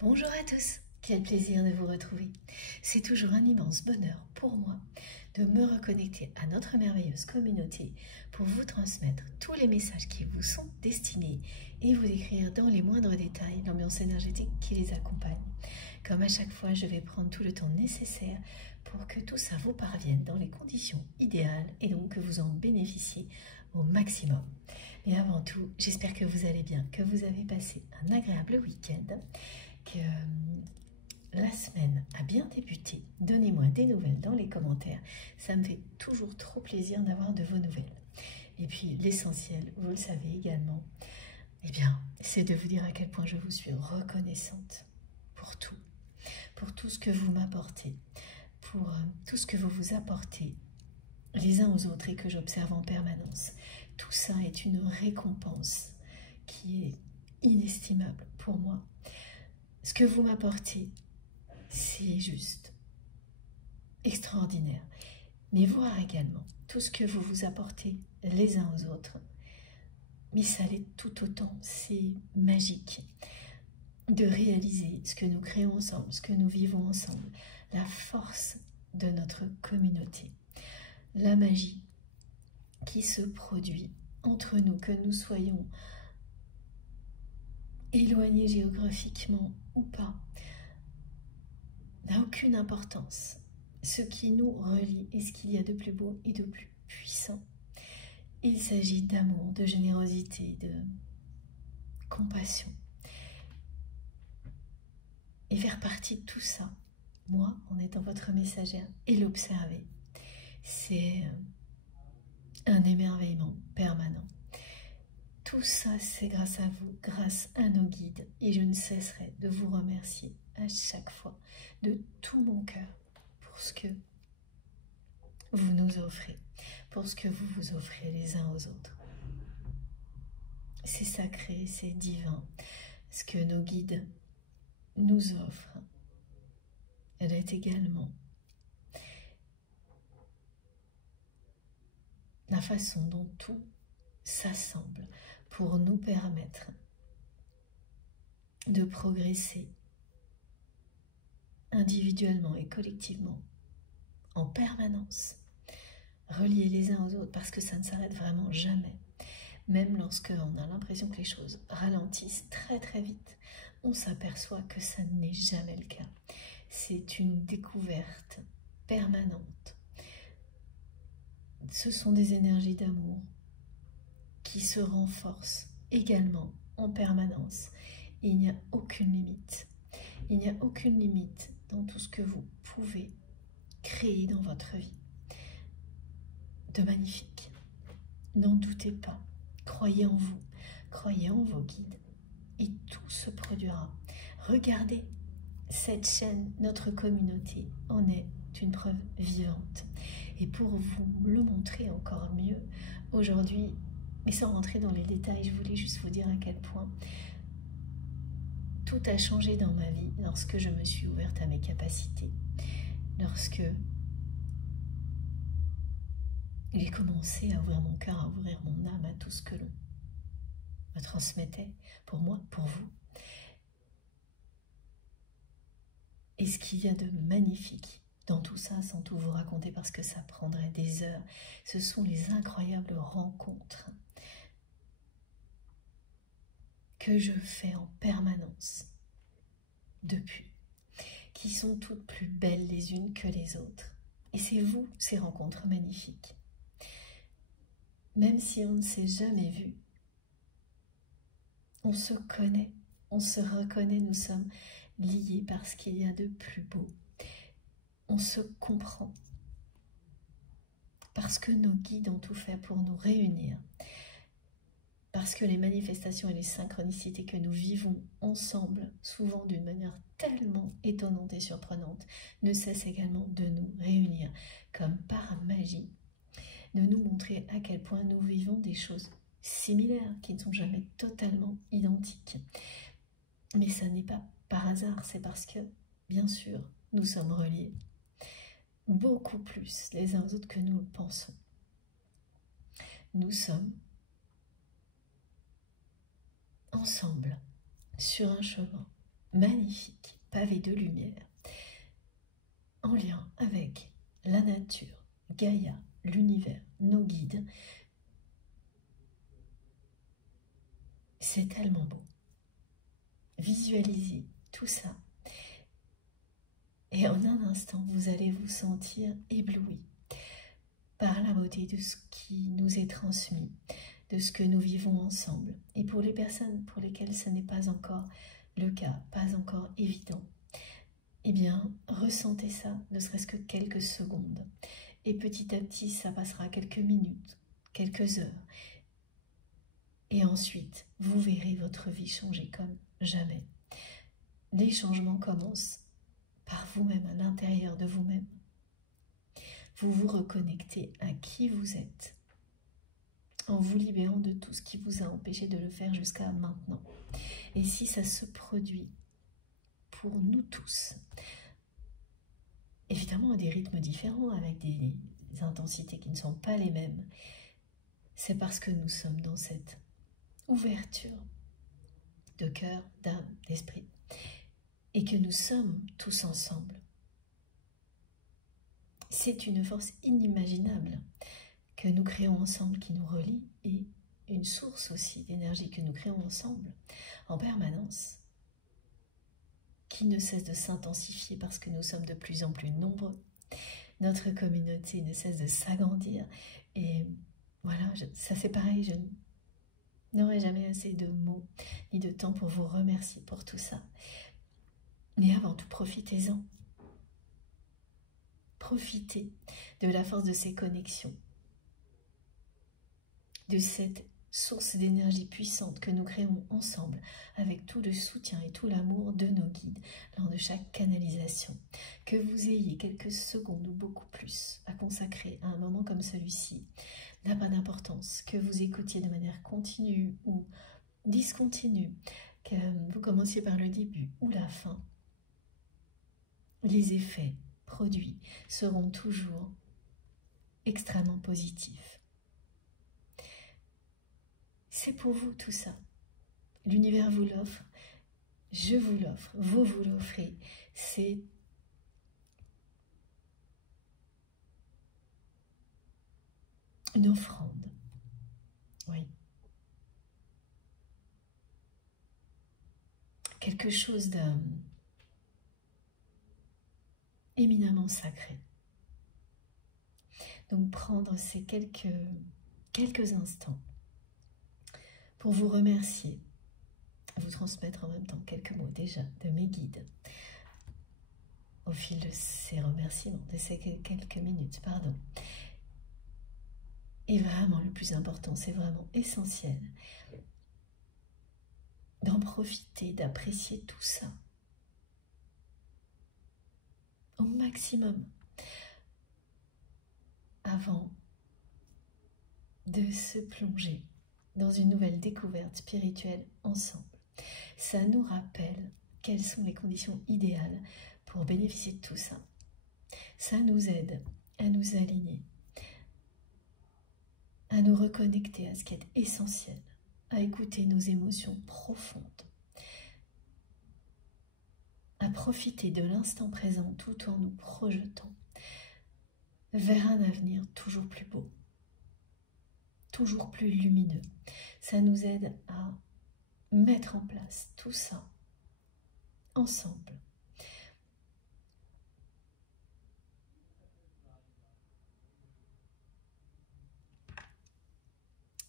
Bonjour à tous, quel plaisir de vous retrouver. C'est toujours un immense bonheur pour moi de me reconnecter à notre merveilleuse communauté pour vous transmettre tous les messages qui vous sont destinés et vous décrire dans les moindres détails l'ambiance énergétique qui les accompagne. Comme à chaque fois, je vais prendre tout le temps nécessaire pour que tout ça vous parvienne dans les conditions idéales et donc que vous en bénéficiez au maximum. Mais avant tout, j'espère que vous allez bien, que vous avez passé un agréable week-end, que la semaine a bien débuté. Donnez-moi des nouvelles dans les commentaires, ça me fait toujours trop plaisir d'avoir de vos nouvelles. Et puis l'essentiel, vous le savez également, eh bien, c'est de vous dire à quel point je vous suis reconnaissante pour tout ce que vous m'apportez, pour tout ce que vous vous apportez les uns aux autres et que j'observe en permanence. Tout ça est une récompense qui est inestimable pour moi. Ce que vous m'apportez, c'est juste extraordinaire. Mais voir également tout ce que vous vous apportez les uns aux autres, mais ça l'est tout autant, c'est magique de réaliser ce que nous créons ensemble, ce que nous vivons ensemble, la force de notre communauté, la magie qui se produit entre nous, que nous soyons éloignés géographiquement ou pas, n'a aucune importance. Ce qui nous relie est ce qu'il y a de plus beau et de plus puissant. Il s'agit d'amour, de générosité, de compassion. Et faire partie de tout ça, moi, en étant votre messagère, et l'observer, c'est un émerveillement permanent. Tout ça, c'est grâce à vous, grâce à nos guides, et je ne cesserai de vous remercier à chaque fois, de tout mon cœur, pour ce que vous nous offrez, pour ce que vous vous offrez les uns aux autres. C'est sacré, c'est divin, ce que nos guides nous offrent. Elle est également la façon dont tout s'assemble pour nous permettre de progresser individuellement et collectivement en permanence, reliés les uns aux autres, parce que ça ne s'arrête vraiment jamais. Même lorsque on a l'impression que les choses ralentissent très très vite, on s'aperçoit que ça n'est jamais le cas. C'est une découverte permanente. Ce sont des énergies d'amour qui se renforcent également en permanence. Et il n'y a aucune limite. Il n'y a aucune limite dans tout ce que vous pouvez créer dans votre vie. De magnifique. N'en doutez pas. Croyez en vous. Croyez en vos guides. Et tout se produira. Regardez cette chaîne, notre communauté en est une preuve vivante. Et pour vous le montrer encore mieux, aujourd'hui, mais sans rentrer dans les détails, je voulais juste vous dire à quel point tout a changé dans ma vie lorsque je me suis ouverte à mes capacités, lorsque j'ai commencé à ouvrir mon cœur, à ouvrir mon âme à tout ce que l'on me transmettait, pour moi, pour vous. Et ce qu'il y a de magnifique dans tout ça, sans tout vous raconter parce que ça prendrait des heures, ce sont les incroyables rencontres que je fais en permanence depuis, qui sont toutes plus belles les unes que les autres. Et c'est vous, ces rencontres magnifiques. Même si on ne s'est jamais vu, on se connaît, on se reconnaît, nous sommes liés par ce qu'il y a de plus beau. On se comprend parce que nos guides ont tout fait pour nous réunir, parce que les manifestations et les synchronicités que nous vivons ensemble, souvent d'une manière tellement étonnante et surprenante, ne cessent également de nous réunir, comme par magie, de nous montrer à quel point nous vivons des choses similaires, qui ne sont jamais totalement identiques. Mais ça n'est pas par hasard, c'est parce que, bien sûr, nous sommes reliés, beaucoup plus les uns aux autres que nous le pensons. Nous sommes ensemble sur un chemin magnifique pavé de lumière en lien avec la nature, Gaïa, l'univers, nos guides. C'est tellement beau. Visualisez tout ça. Et en un instant, vous allez vous sentir ébloui par la beauté de ce qui nous est transmis, de ce que nous vivons ensemble. Et pour les personnes pour lesquelles ce n'est pas encore le cas, pas encore évident, eh bien, ressentez ça, ne serait-ce que quelques secondes. Et petit à petit, ça passera quelques minutes, quelques heures. Et ensuite, vous verrez votre vie changer comme jamais. Les changements commencent par vous-même, à l'intérieur de vous-même. Vous vous reconnectez à qui vous êtes, en vous libérant de tout ce qui vous a empêché de le faire jusqu'à maintenant. Et si ça se produit pour nous tous, évidemment à des rythmes différents, avec des intensités qui ne sont pas les mêmes, c'est parce que nous sommes dans cette ouverture de cœur, d'âme, d'esprit, et que nous sommes tous ensemble. C'est une force inimaginable que nous créons ensemble, qui nous relie, et une source aussi d'énergie que nous créons ensemble en permanence, qui ne cesse de s'intensifier parce que nous sommes de plus en plus nombreux. Notre communauté ne cesse de s'agrandir, et voilà, ça c'est pareil, je n'aurai jamais assez de mots ni de temps pour vous remercier pour tout ça. Mais avant tout, profitez-en. Profitez de la force de ces connexions, de cette source d'énergie puissante que nous créons ensemble, avec tout le soutien et tout l'amour de nos guides lors de chaque canalisation. Que vous ayez quelques secondes ou beaucoup plus à consacrer à un moment comme celui-ci n'a pas d'importance. Que vous écoutiez de manière continue ou discontinue, que vous commenciez par le début ou la fin, les effets produits seront toujours extrêmement positifs. C'est pour vous tout ça. L'univers vous l'offre, je vous l'offre, vous vous l'offrez. C'est une offrande. Oui. Quelque chose d'éminemment sacré. Donc prendre ces quelques instants pour vous remercier, vous transmettre en même temps quelques mots déjà de mes guides au fil de ces remerciements, de ces quelques minutes, pardon. Et vraiment le plus important, c'est vraiment essentiel d'en profiter, d'apprécier tout ça au maximum avant de se plonger dans une nouvelle découverte spirituelle ensemble. Ça nous rappelle quelles sont les conditions idéales pour bénéficier de tout ça. Ça nous aide à nous aligner, à nous reconnecter à ce qui est essentiel, à écouter nos émotions profondes, à profiter de l'instant présent tout en nous projetant vers un avenir toujours plus beau, toujours plus lumineux. Ça nous aide à mettre en place tout ça ensemble.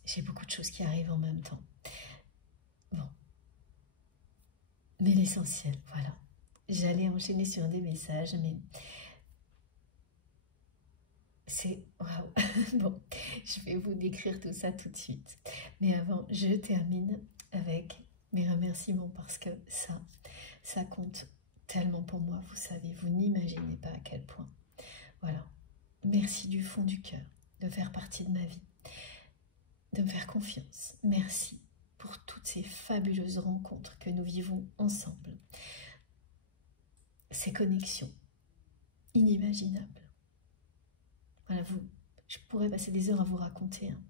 J'ai beaucoup de choses qui arrivent en même temps. Bon. Mais l'essentiel, voilà. J'allais enchaîner sur des messages, mais c'est waouh. Bon, je vais vous décrire tout ça tout de suite. Mais avant, je termine avec mes remerciements parce que ça compte tellement pour moi, vous savez, vous n'imaginez pas à quel point. Voilà. Merci du fond du cœur de faire partie de ma vie, de me faire confiance. Merci pour toutes ces fabuleuses rencontres que nous vivons ensemble. Ces connexions inimaginables. Voilà, je pourrais passer des heures à vous raconter. Hein.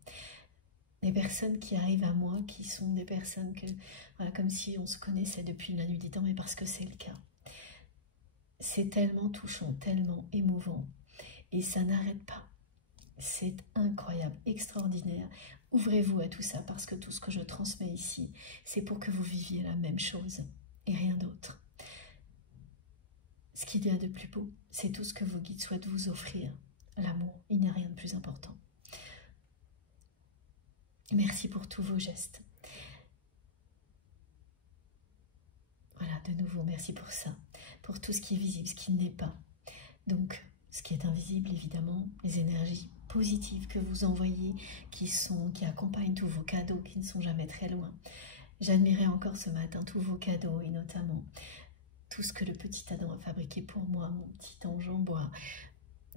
des personnes qui arrivent à moi, qui sont des personnes que, voilà, comme si on se connaissait depuis la nuit des temps, mais parce que c'est le cas. C'est tellement touchant, tellement émouvant, et ça n'arrête pas. C'est incroyable, extraordinaire. Ouvrez-vous à tout ça, parce que tout ce que je transmets ici, c'est pour que vous viviez la même chose, et rien d'autre. Ce qu'il y a de plus beau, c'est tout ce que vos guides souhaitent vous offrir. L'amour, il n'y a rien de plus important. Merci pour tous vos gestes. Voilà, de nouveau, merci pour ça. Pour tout ce qui est visible, ce qui n'est pas. Donc, ce qui est invisible, évidemment, les énergies positives que vous envoyez, qui accompagnent tous vos cadeaux, qui ne sont jamais très loin. J'admirais encore ce matin tous vos cadeaux, et notamment tout ce que le petit Adam a fabriqué pour moi, mon petit ange en bois,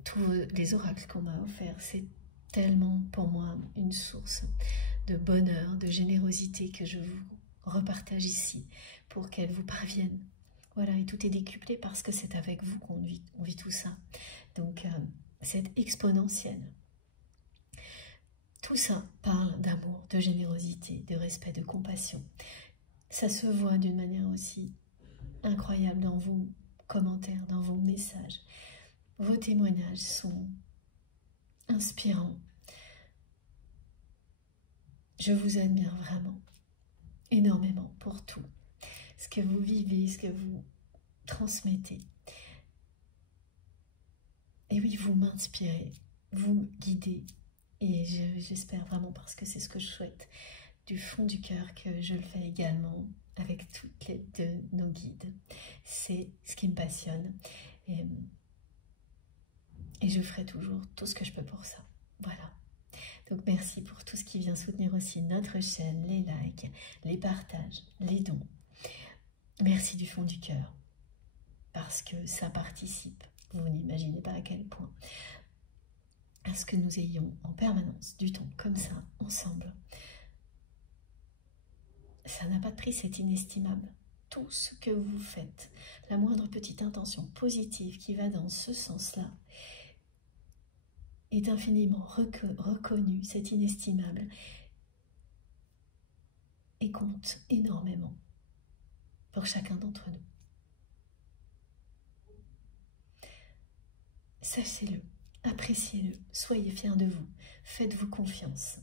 tous les oracles qu'on m'a offerts. C'est tellement pour moi une source de bonheur, de générosité que je vous repartage ici pour qu'elle vous parvienne. Voilà, et tout est décuplé parce que c'est avec vous qu'on vit tout ça. Donc, c'est exponentiel. Tout ça parle d'amour, de générosité, de respect, de compassion. Ça se voit d'une manière aussi incroyable dans vos commentaires, dans vos messages. Vos témoignages sont inspirants. Je vous admire vraiment, énormément pour tout. Ce que vous vivez, ce que vous transmettez. Et oui, vous m'inspirez, vous me guidez. Et j'espère vraiment, parce que c'est ce que je souhaite, du fond du cœur, que je le fais également avec toutes les de nos guides. C'est ce qui me passionne. Et je ferai toujours tout ce que je peux pour ça. Voilà. Donc merci pour tout ce qui vient soutenir aussi notre chaîne, les likes, les partages, les dons. Merci du fond du cœur, parce que ça participe, vous n'imaginez pas à quel point, à ce que nous ayons en permanence du temps comme ça, ensemble. Ça n'a pas de prix, c'est inestimable. Tout ce que vous faites, la moindre petite intention positive qui va dans ce sens-là, est infiniment reconnu, c'est inestimable, et compte énormément pour chacun d'entre nous. Sachez-le, appréciez-le, soyez fiers de vous, faites-vous confiance.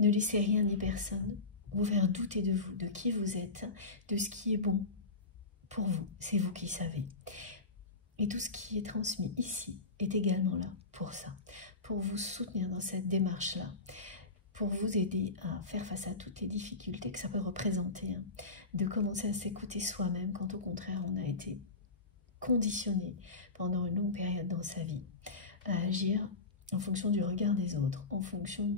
Ne laissez rien ni personne vous faire douter de vous, de qui vous êtes, de ce qui est bon pour vous. C'est vous qui savez. Et tout ce qui est transmis ici est également là pour ça, pour vous soutenir dans cette démarche-là, pour vous aider à faire face à toutes les difficultés que ça peut représenter, hein, de commencer à s'écouter soi-même quand au contraire on a été conditionné pendant une longue période dans sa vie à agir en fonction du regard des autres, en fonction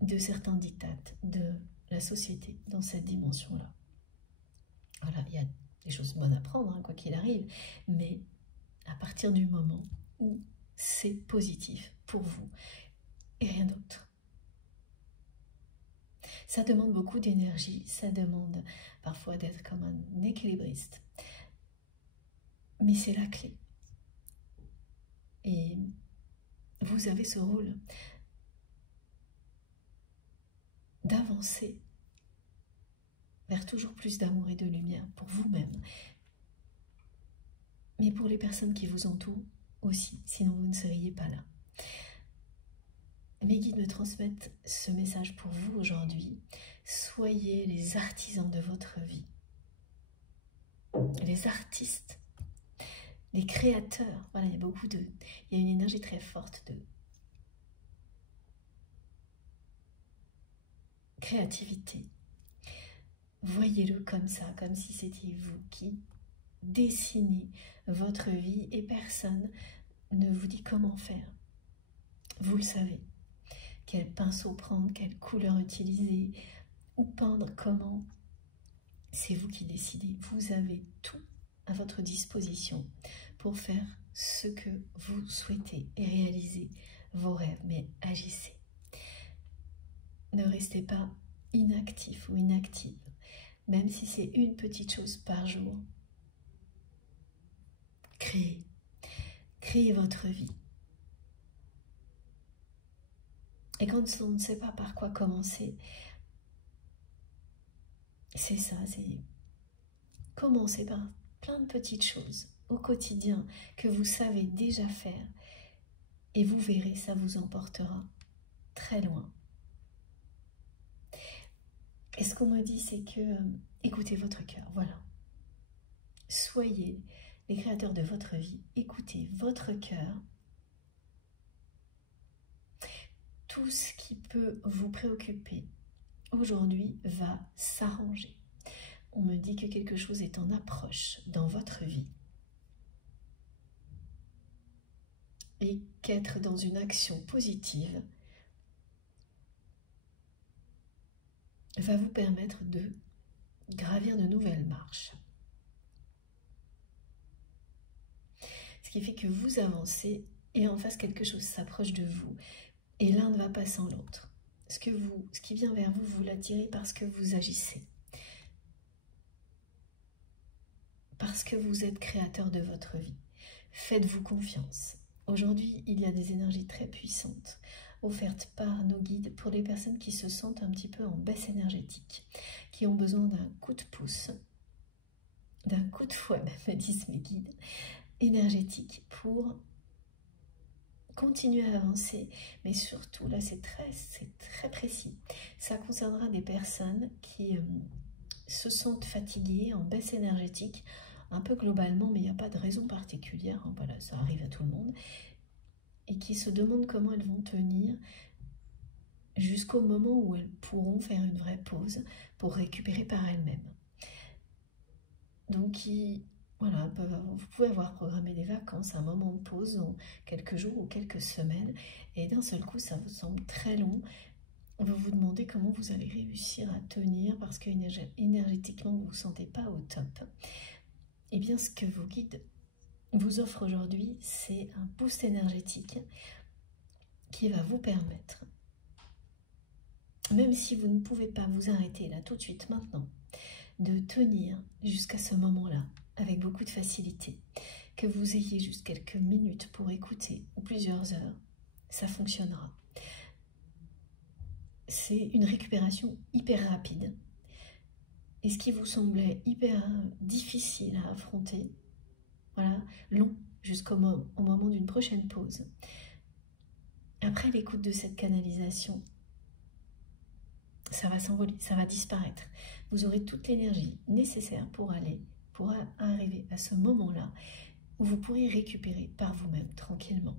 de certains diktats de la société dans cette dimension-là. Voilà, il y a des choses bonnes à prendre, hein, quoi qu'il arrive, mais à partir du moment où c'est positif pour vous et rien d'autre. Ça demande beaucoup d'énergie, ça demande parfois d'être comme un équilibriste, mais c'est la clé. Et vous avez ce rôle d'avancer vers toujours plus d'amour et de lumière pour vous-même, mais pour les personnes qui vous entourent aussi, sinon vous ne seriez pas là. Mes guides me transmettent ce message pour vous aujourd'hui. Soyez les artisans de votre vie, les artistes, les créateurs. Voilà, il y a une énergie très forte de créativité. Voyez-le comme ça, comme si c'était vous qui dessinez votre vie et personne ne vous dit comment faire. Vous le savez. Quel pinceau prendre, quelle couleur utiliser, ou peindre comment. C'est vous qui décidez. Vous avez tout à votre disposition pour faire ce que vous souhaitez et réaliser vos rêves. Mais agissez. Ne restez pas inactif ou inactive, même si c'est une petite chose par jour. Créez votre vie. Et quand on ne sait pas par quoi commencer, c'est ça, c'est commencer par plein de petites choses au quotidien que vous savez déjà faire et vous verrez, ça vous emportera très loin. Et ce qu'on me dit, c'est que écoutez votre cœur, voilà. Soyez les créateurs de votre vie, écoutez votre cœur. Tout ce qui peut vous préoccuper aujourd'hui va s'arranger. On me dit que quelque chose est en approche dans votre vie et qu'être dans une action positive va vous permettre de gravir de nouvelles marches. Ce qui fait que vous avancez et en face quelque chose s'approche de vous et l'un ne va pas sans l'autre. Ce qui vient vers vous, vous l'attirez parce que vous agissez. Parce que vous êtes créateur de votre vie. Faites-vous confiance. Aujourd'hui, il y a des énergies très puissantes offertes par nos guides pour les personnes qui se sentent un petit peu en baisse énergétique, qui ont besoin d'un coup de pouce, d'un coup de fouet, me disent mes guides, énergétique pour continuer à avancer. Mais surtout, là, c'est très précis. Ça concernera des personnes qui se sentent fatiguées, en baisse énergétique, un peu globalement, mais il n'y a pas de raison particulière, hein, voilà, ça arrive à tout le monde, et qui se demandent comment elles vont tenir jusqu'au moment où elles pourront faire une vraie pause pour récupérer par elles-mêmes. Donc, voilà, vous pouvez avoir programmé des vacances, un moment de pause, dans quelques jours ou quelques semaines, et d'un seul coup, ça vous semble très long. Vous vous demandez comment vous allez réussir à tenir parce que énergétiquement, vous ne vous sentez pas au top. Eh bien, ce que vos guides vous offrent aujourd'hui, c'est un boost énergétique qui va vous permettre, même si vous ne pouvez pas vous arrêter là tout de suite maintenant, de tenir jusqu'à ce moment-là avec beaucoup de facilité. Que vous ayez juste quelques minutes pour écouter ou plusieurs heures, ça fonctionnera. C'est une récupération hyper rapide. Et ce qui vous semblait hyper difficile à affronter, voilà, long, jusqu'au moment d'une prochaine pause. Après l'écoute de cette canalisation, ça va s'envoler, ça va disparaître. Vous aurez toute l'énergie nécessaire pour arriver à ce moment-là où vous pourrez récupérer par vous-même tranquillement.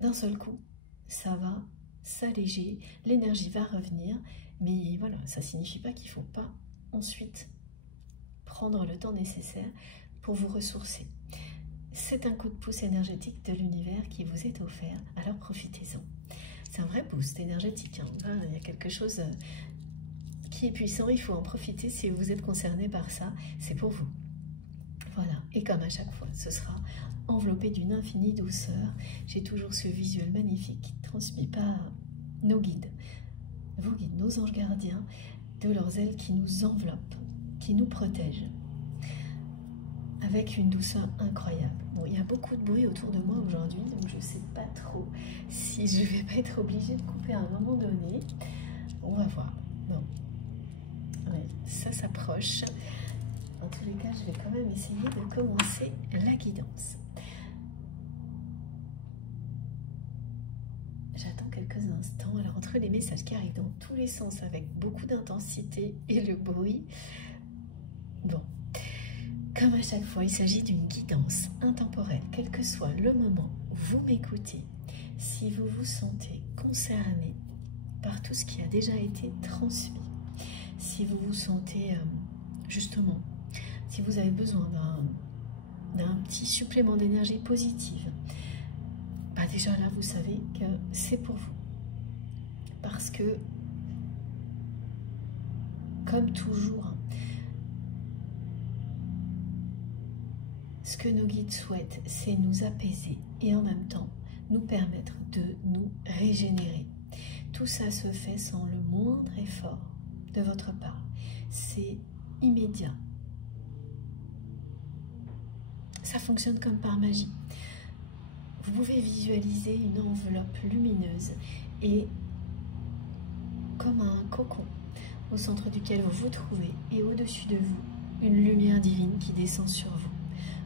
D'un seul coup, ça va s'alléger, l'énergie va revenir, mais voilà, ça ne signifie pas qu'il ne faut pas ensuite prendre le temps nécessaire pour vous ressourcer. C'est un coup de pouce énergétique de l'univers qui vous est offert, alors profitez-en. C'est un vrai boost énergétique, hein. Il y a quelque chose qui est puissant, il faut en profiter. Si vous êtes concerné par ça, c'est pour vous. Voilà, et comme à chaque fois, ce sera enveloppé d'une infinie douceur. J'ai toujours ce visuel magnifique transmis par nos guides, vos guides, nos anges gardiens, de leurs ailes qui nous enveloppent, qui nous protègent, avec une douceur incroyable. Bon, il y a beaucoup de bruit autour de moi aujourd'hui, donc je ne sais pas trop si je vais pas être obligée de couper à un moment donné. On va voir. Bon, ouais, ça s'approche. En tous les cas, je vais quand même essayer de commencer la guidance. J'attends quelques instants. Alors, entre les messages qui arrivent dans tous les sens avec beaucoup d'intensité et le bruit, bon, comme à chaque fois, il s'agit d'une guidance intemporelle, quel que soit le moment où vous m'écoutez. Si vous vous sentez concerné par tout ce qui a déjà été transmis, si vous vous sentez justement, si vous avez besoin d'un petit supplément d'énergie positive, bah déjà là, vous savez que c'est pour vous. Parce que, comme toujours, ce que nos guides souhaitent, c'est nous apaiser et en même temps nous permettre de nous régénérer. Tout ça se fait sans le moindre effort de votre part. C'est immédiat. Ça fonctionne comme par magie. Vous pouvez visualiser une enveloppe lumineuse et comme un cocon au centre duquel vous vous trouvez et au-dessus de vous, une lumière divine qui descend sur vous.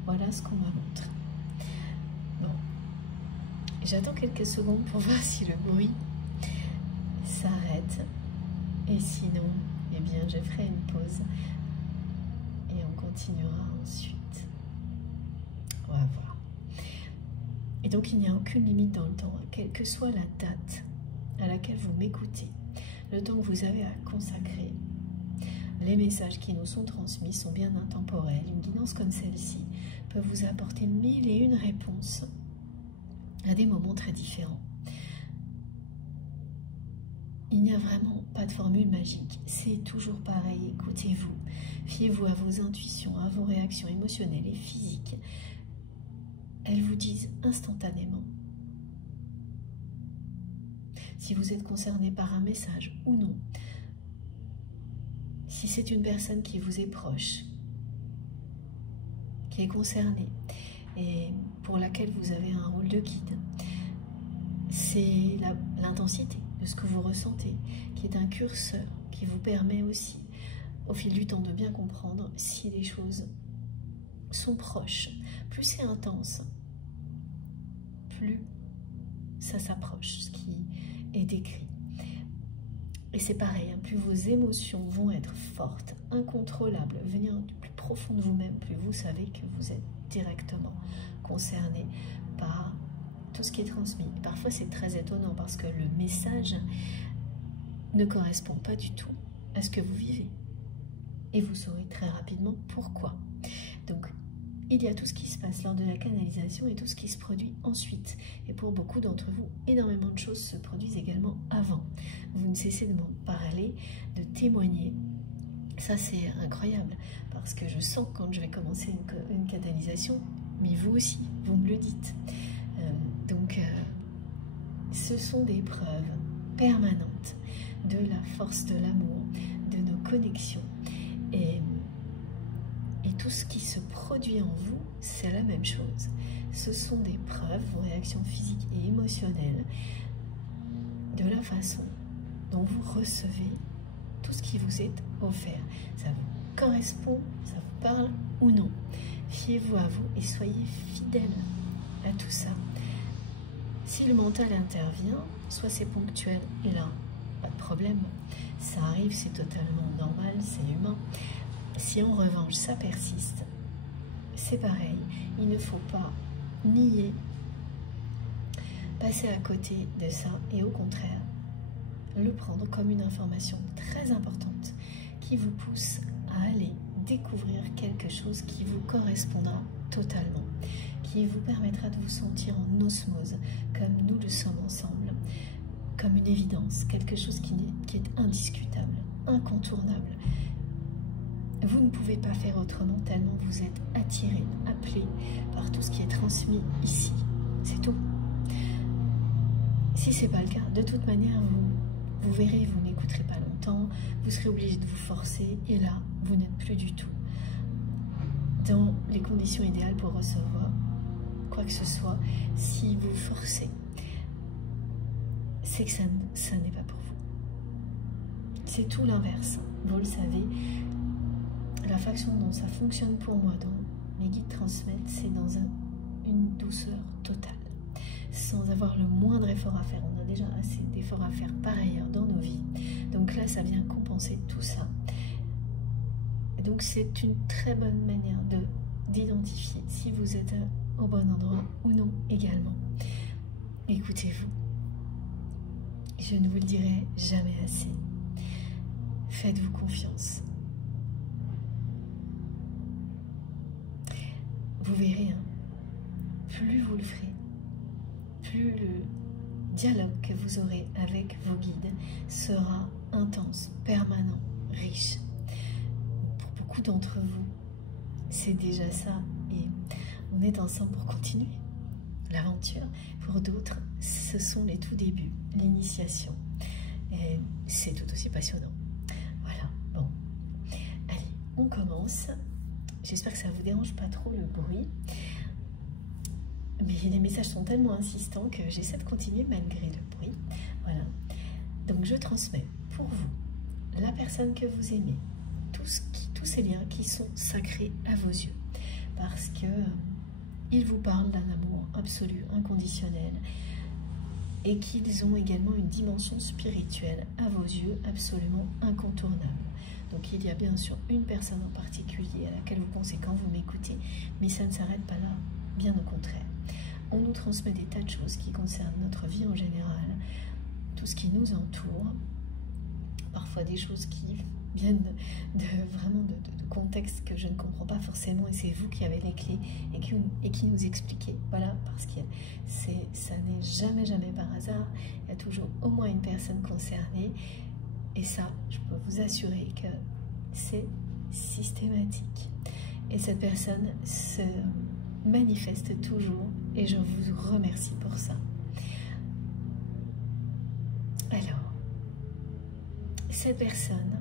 Voilà ce qu'on me montre. Bon, j'attends quelques secondes pour voir si le bruit s'arrête. Et sinon, eh bien, je ferai une pause et on continuera ensuite. On va voir. Et donc, il n'y a aucune limite dans le temps, quelle que soit la date à laquelle vous m'écoutez. Le temps que vous avez à consacrer, les messages qui nous sont transmis sont bien intemporels. Une guidance comme celle-ci peut vous apporter 1001 réponses à des moments très différents. Il n'y a vraiment pas de formule magique, c'est toujours pareil. Écoutez-vous, fiez-vous à vos intuitions, à vos réactions émotionnelles et physiques. Elles vous disent instantanément si vous êtes concerné par un message ou non. Si c'est une personne qui vous est proche, qui est concernée et pour laquelle vous avez un rôle de guide, c'est l'intensité de ce que vous ressentez qui est un curseur qui vous permet aussi au fil du temps de bien comprendre si les choses sont proches. Plus c'est intense, plus ça s'approche, ce qui est décrit. Et c'est pareil, hein, plus vos émotions vont être fortes, incontrôlables, venir du plus profond de vous-même, plus vous savez que vous êtes directement concerné par tout ce qui est transmis. Et parfois c'est très étonnant parce que le message ne correspond pas du tout à ce que vous vivez. Et vous saurez très rapidement pourquoi. Donc, il y a tout ce qui se passe lors de la canalisation et tout ce qui se produit ensuite. Et pour beaucoup d'entre vous, énormément de choses se produisent également avant. Vous ne cessez de m'en parler, de témoigner. Ça, c'est incroyable parce que je sens quand je vais commencer une canalisation, mais vous aussi, vous me le dites. Ce sont des preuves permanentes de la force de l'amour, de nos connexions. Et tout ce qui se produit en vous, c'est la même chose. Ce sont des preuves, vos réactions physiques et émotionnelles, de la façon dont vous recevez tout ce qui vous est offert. Ça vous correspond, ça vous parle ou non. Fiez-vous à vous et soyez fidèle à tout ça. Si le mental intervient, soit c'est ponctuel, et là, pas de problème. Ça arrive, c'est totalement normal, c'est humain. Si en revanche ça persiste, c'est pareil, il ne faut pas nier, passer à côté de ça et au contraire, le prendre comme une information très importante qui vous pousse à aller découvrir quelque chose qui vous correspondra totalement, qui vous permettra de vous sentir en osmose, comme nous le sommes ensemble, comme une évidence, quelque chose qui est indiscutable, incontournable. Vous ne pouvez pas faire autrement tellement vous êtes attiré, appelé par tout ce qui est transmis ici. C'est tout. Si ce n'est pas le cas, de toute manière, vous verrez, vous n'écouterez pas longtemps, vous serez obligé de vous forcer et là, vous n'êtes plus du tout dans les conditions idéales pour recevoir quoi que ce soit. Si vous forcez, c'est que ça n'est pas pour vous. C'est tout l'inverse, vous le savez. La façon dont ça fonctionne pour moi, dont mes guides transmettent, c'est dans une douceur totale, sans avoir le moindre effort à faire. On a déjà assez d'efforts à faire par ailleurs dans nos vies. Donc là, ça vient compenser tout ça. Et donc c'est une très bonne manière d'identifier si vous êtes au bon endroit ou non également. Écoutez-vous. Je ne vous le dirai jamais assez. Faites-vous confiance. Vous verrez, hein, plus vous le ferez, plus le dialogue que vous aurez avec vos guides sera intense, permanent, riche. Pour beaucoup d'entre vous, c'est déjà ça et on est ensemble pour continuer l'aventure. Pour d'autres, ce sont les tout débuts, l'initiation. Et c'est tout aussi passionnant. Voilà, bon. Allez, on commence. J'espère que ça ne vous dérange pas trop le bruit. Mais les messages sont tellement insistants que j'essaie de continuer malgré le bruit. Voilà. Donc je transmets pour vous, la personne que vous aimez, tous ces liens qui sont sacrés à vos yeux. Parce que ils vous parlent d'un amour absolu, inconditionnel, et qu'ils ont également une dimension spirituelle à vos yeux absolument incontournable. Donc il y a bien sûr une personne en particulier à laquelle vous pensez quand vous m'écoutez, mais ça ne s'arrête pas là, bien au contraire. On nous transmet des tas de choses qui concernent notre vie en général, tout ce qui nous entoure, parfois des choses qui viennent vraiment de contextes que je ne comprends pas forcément, et c'est vous qui avez les clés et qui nous expliquez. Voilà, parce que ça n'est jamais par hasard, il y a toujours au moins une personne concernée, et ça, je peux vous assurer que c'est systématique. Et cette personne se manifeste toujours, et je vous remercie pour ça. Alors, cette personne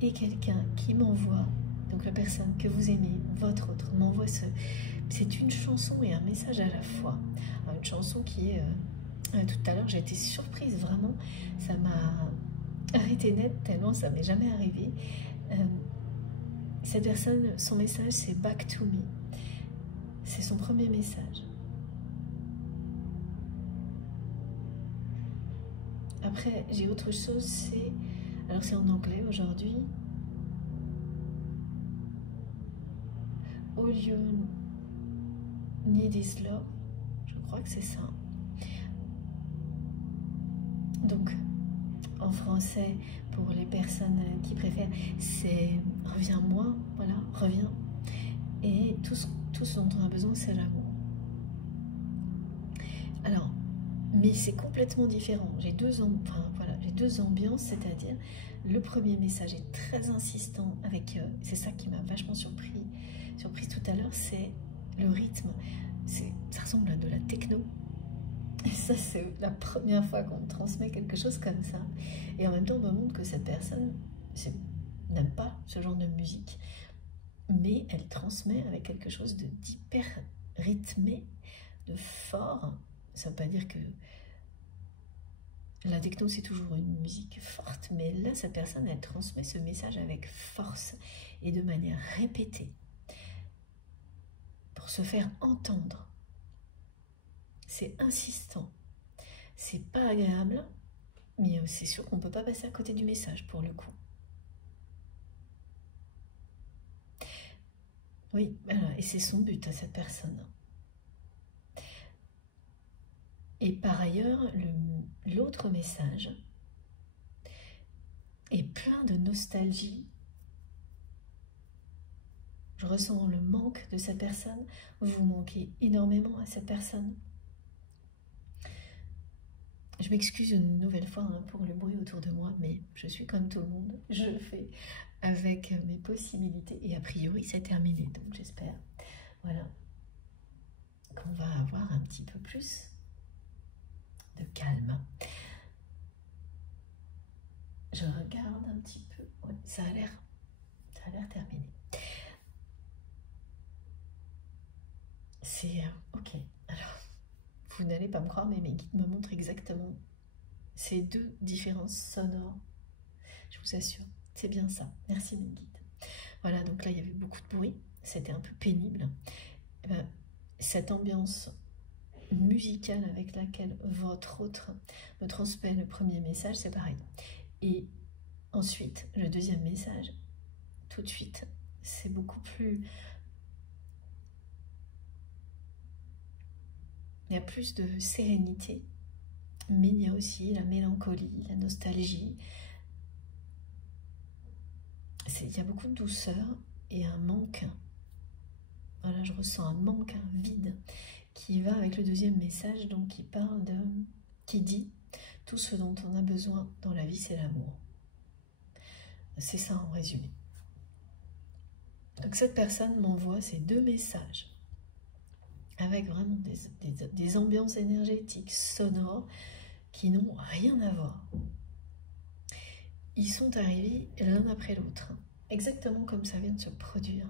est quelqu'un qui m'envoie, donc la personne que vous aimez, votre autre, m'envoie c'est une chanson et un message à la fois. Une chanson qui est, tout à l'heure j'ai été surprise, vraiment, ça m'a arrêté net, tellement ça m'est jamais arrivé. Cette personne, son message c'est Back to Me, c'est son premier message. Après, j'ai autre chose, alors c'est en anglais aujourd'hui. All you need is love. Je crois que c'est ça. Donc, en français, pour les personnes qui préfèrent, c'est reviens-moi, voilà, reviens. Et tout ce dont on a besoin, c'est l'amour. Alors, mais c'est complètement différent. J'ai deux ambiances, c'est-à-dire le premier message est très insistant avec, c'est ça qui m'a vachement surprise tout à l'heure, c'est le rythme. Ça ressemble à de la techno. Et ça, c'est la première fois qu'on me transmet quelque chose comme ça. Et en même temps, on me montre que cette personne n'aime pas ce genre de musique, mais elle transmet avec quelque chose d'hyper rythmé, de fort. Ça ne veut pas dire que la techno, c'est toujours une musique forte, mais là, cette personne, elle transmet ce message avec force et de manière répétée pour se faire entendre. C'est insistant, c'est pas agréable, mais c'est sûr qu'on ne peut pas passer à côté du message pour le coup. Oui, voilà, et c'est son but à cette personne. Et par ailleurs, l'autre message est plein de nostalgie. Je ressens le manque de cette personne. Vous manquez énormément à cette personne. Je m'excuse une nouvelle fois pour le bruit autour de moi, mais je suis comme tout le monde. Je le fais avec mes possibilités. Et a priori, c'est terminé. Donc j'espère, voilà, qu'on va avoir un petit peu plus de calme. Je regarde un petit peu. Ouais, ça a l'air terminé. C'est ok. Alors, vous n'allez pas me croire, mais mes guides me montrent exactement ces deux différences sonores. Je vous assure, c'est bien ça. Merci mes guides. Voilà, donc là il y avait beaucoup de bruit. C'était un peu pénible. Et ben, cette ambiance musicale avec laquelle votre autre me transmet le premier message, c'est pareil. Et ensuite, le deuxième message, tout de suite, c'est beaucoup plus... Il y a plus de sérénité, mais il y a aussi la mélancolie, la nostalgie. Il y a beaucoup de douceur et un manque. Voilà, je ressens un manque, un vide qui va avec le deuxième message, donc qui dit tout ce dont on a besoin dans la vie, c'est l'amour. C'est ça en résumé. Donc cette personne m'envoie ces deux messages avec vraiment des ambiances énergétiques, sonores, qui n'ont rien à voir. Ils sont arrivés l'un après l'autre, exactement comme ça vient de se produire.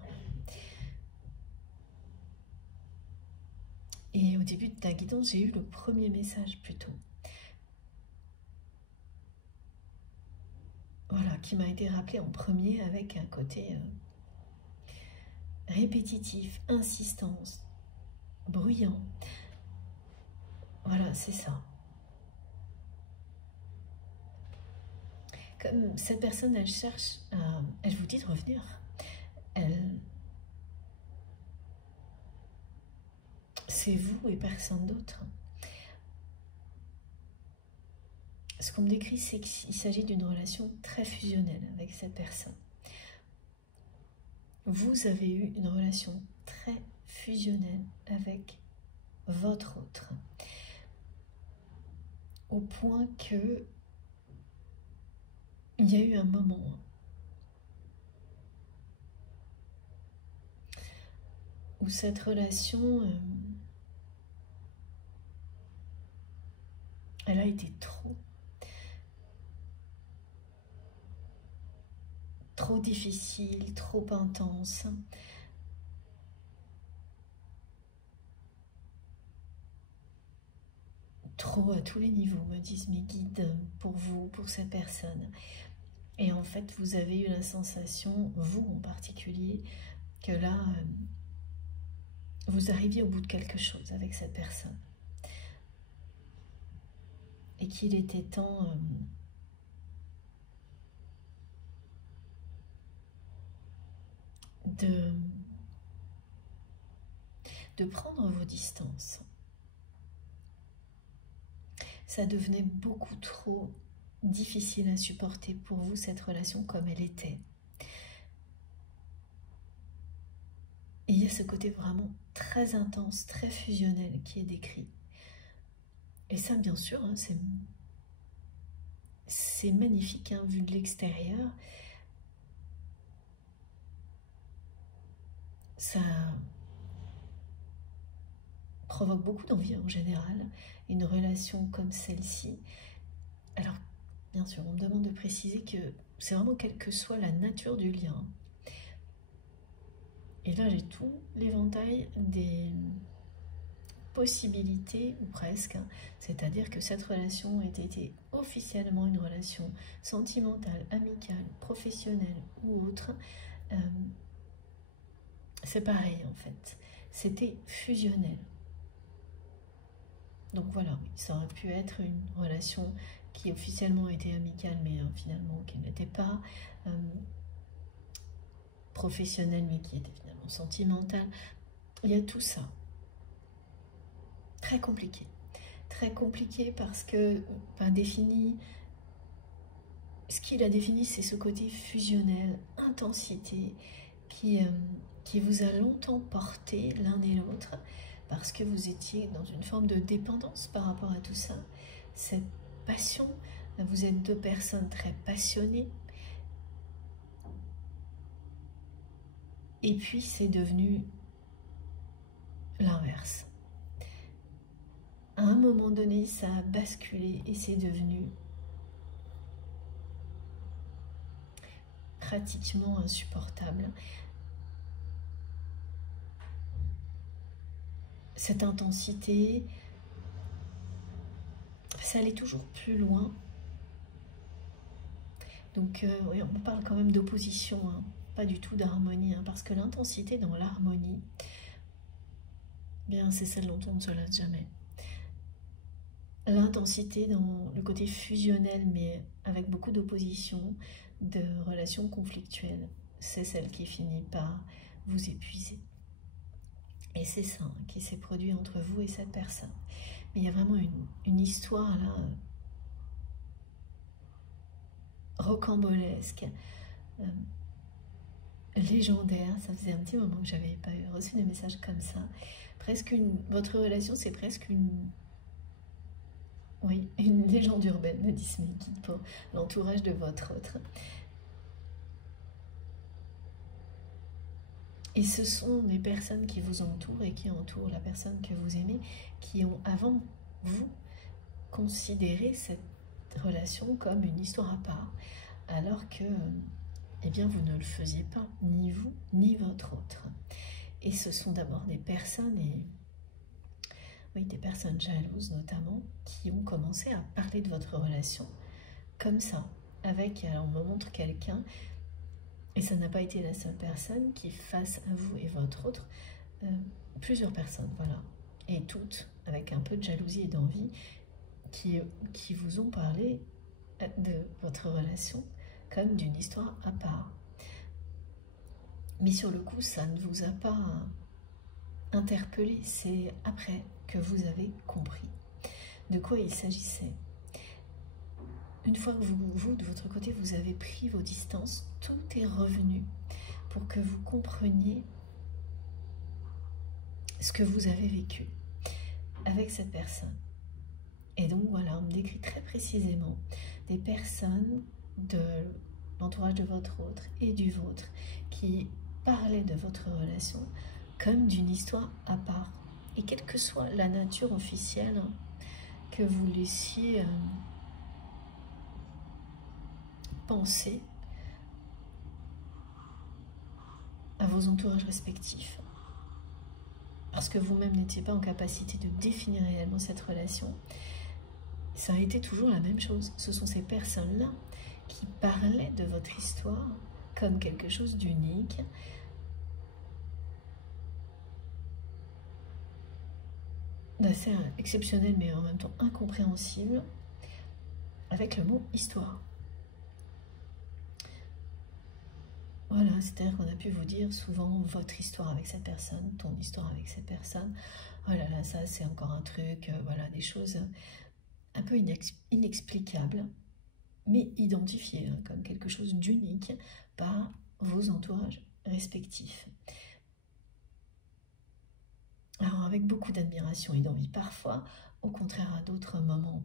Et au début de ta guidance, j'ai eu le premier message plutôt. Voilà, qui m'a été rappelé en premier avec un côté répétitif, insistance, bruyant. Voilà, c'est ça. Comme cette personne, elle cherche, elle vous dit de revenir. C'est vous et personne d'autre. Ce qu'on me décrit, c'est qu'il s'agit d'une relation très fusionnelle avec cette personne. Vous avez eu une relation très fusionnelle avec votre autre. Au point que il y a eu un moment où cette relation, elle a été trop difficile, trop intense. Trop à tous les niveaux, me disent mes guides, pour vous, pour cette personne. Et en fait, vous avez eu la sensation, vous en particulier, que là, vous arriviez au bout de quelque chose avec cette personne. Et qu'il était temps de prendre vos distances. Ça devenait beaucoup trop difficile à supporter pour vous, cette relation comme elle était. Et il y a ce côté vraiment très intense, très fusionnel qui est décrit. Et ça, bien sûr, hein, c'est magnifique, hein, vu de l'extérieur. Ça provoque beaucoup d'envie en général, une relation comme celle-ci. Alors, bien sûr, on me demande de préciser que c'est vraiment quelle que soit la nature du lien. Et là, j'ai tout l'éventail des possibilités, ou presque, hein. C'est-à-dire que cette relation ait été officiellement une relation sentimentale, amicale, professionnelle ou autre. C'est pareil, en fait. C'était fusionnel. Donc voilà, oui, ça aurait pu être une relation qui officiellement était amicale, mais finalement qui n'était pas, professionnelle, mais qui était finalement sentimentale. Il y a tout ça. Très compliqué. Très compliqué parce que, ce qu'il a défini, c'est ce côté fusionnel, intensité, qui vous a longtemps porté l'un et l'autre, parce que vous étiez dans une forme de dépendance par rapport à tout ça. Cette passion, vous êtes deux personnes très passionnées. Et puis c'est devenu l'inverse. À un moment donné, ça a basculé et c'est devenu pratiquement insupportable. Cette intensité, ça allait toujours plus loin. Donc, oui, on parle quand même d'opposition, hein, pas du tout d'harmonie, hein, parce que l'intensité dans l'harmonie, bien, c'est celle dont on ne se lasse jamais. L'intensité dans le côté fusionnel, mais avec beaucoup d'opposition, de relations conflictuelles, c'est celle qui finit par vous épuiser. Et c'est ça qui s'est produit entre vous et cette personne. Mais il y a vraiment une histoire là, rocambolesque, légendaire. Ça faisait un petit moment que j'avais pas reçu des messages comme ça. Votre relation, c'est presque oui, une légende urbaine, me disent mes guides, pour l'entourage de votre autre. Et ce sont des personnes qui vous entourent et qui entourent la personne que vous aimez, qui ont avant vous considéré cette relation comme une histoire à part, alors que, eh bien, vous ne le faisiez pas, ni vous, ni votre autre. Et ce sont d'abord des personnes, et oui, des personnes jalouses notamment, qui ont commencé à parler de votre relation comme ça, avec, alors on me montre quelqu'un, et ça n'a pas été la seule personne qui, face à vous et votre autre, plusieurs personnes, voilà, et toutes, avec un peu de jalousie et d'envie, qui vous ont parlé de votre relation comme d'une histoire à part. Mais sur le coup, ça ne vous a pas interpellé, c'est après que vous avez compris de quoi il s'agissait. Une fois que vous, de votre côté, vous avez pris vos distances, tout est revenu pour que vous compreniez ce que vous avez vécu avec cette personne. Et donc voilà, on me décrit très précisément des personnes de l'entourage de votre autre et du vôtre qui parlaient de votre relation comme d'une histoire à part. Et quelle que soit la nature officielle que vous laissiez penser à vos entourages respectifs, parce que vous-même n'étiez pas en capacité de définir réellement cette relation, ça a été toujours la même chose. Ce sont ces personnes-là qui parlaient de votre histoire comme quelque chose d'unique, d'assez exceptionnel mais en même temps incompréhensible, avec le mot histoire. Voilà, c'est-à-dire qu'on a pu vous dire souvent votre histoire avec cette personne, ton histoire avec cette personne. Oh là là, ça c'est encore un truc, voilà, des choses un peu inexplicables, mais identifiées comme quelque chose d'unique par vos entourages respectifs. Alors avec beaucoup d'admiration et d'envie, parfois, au contraire à d'autres moments,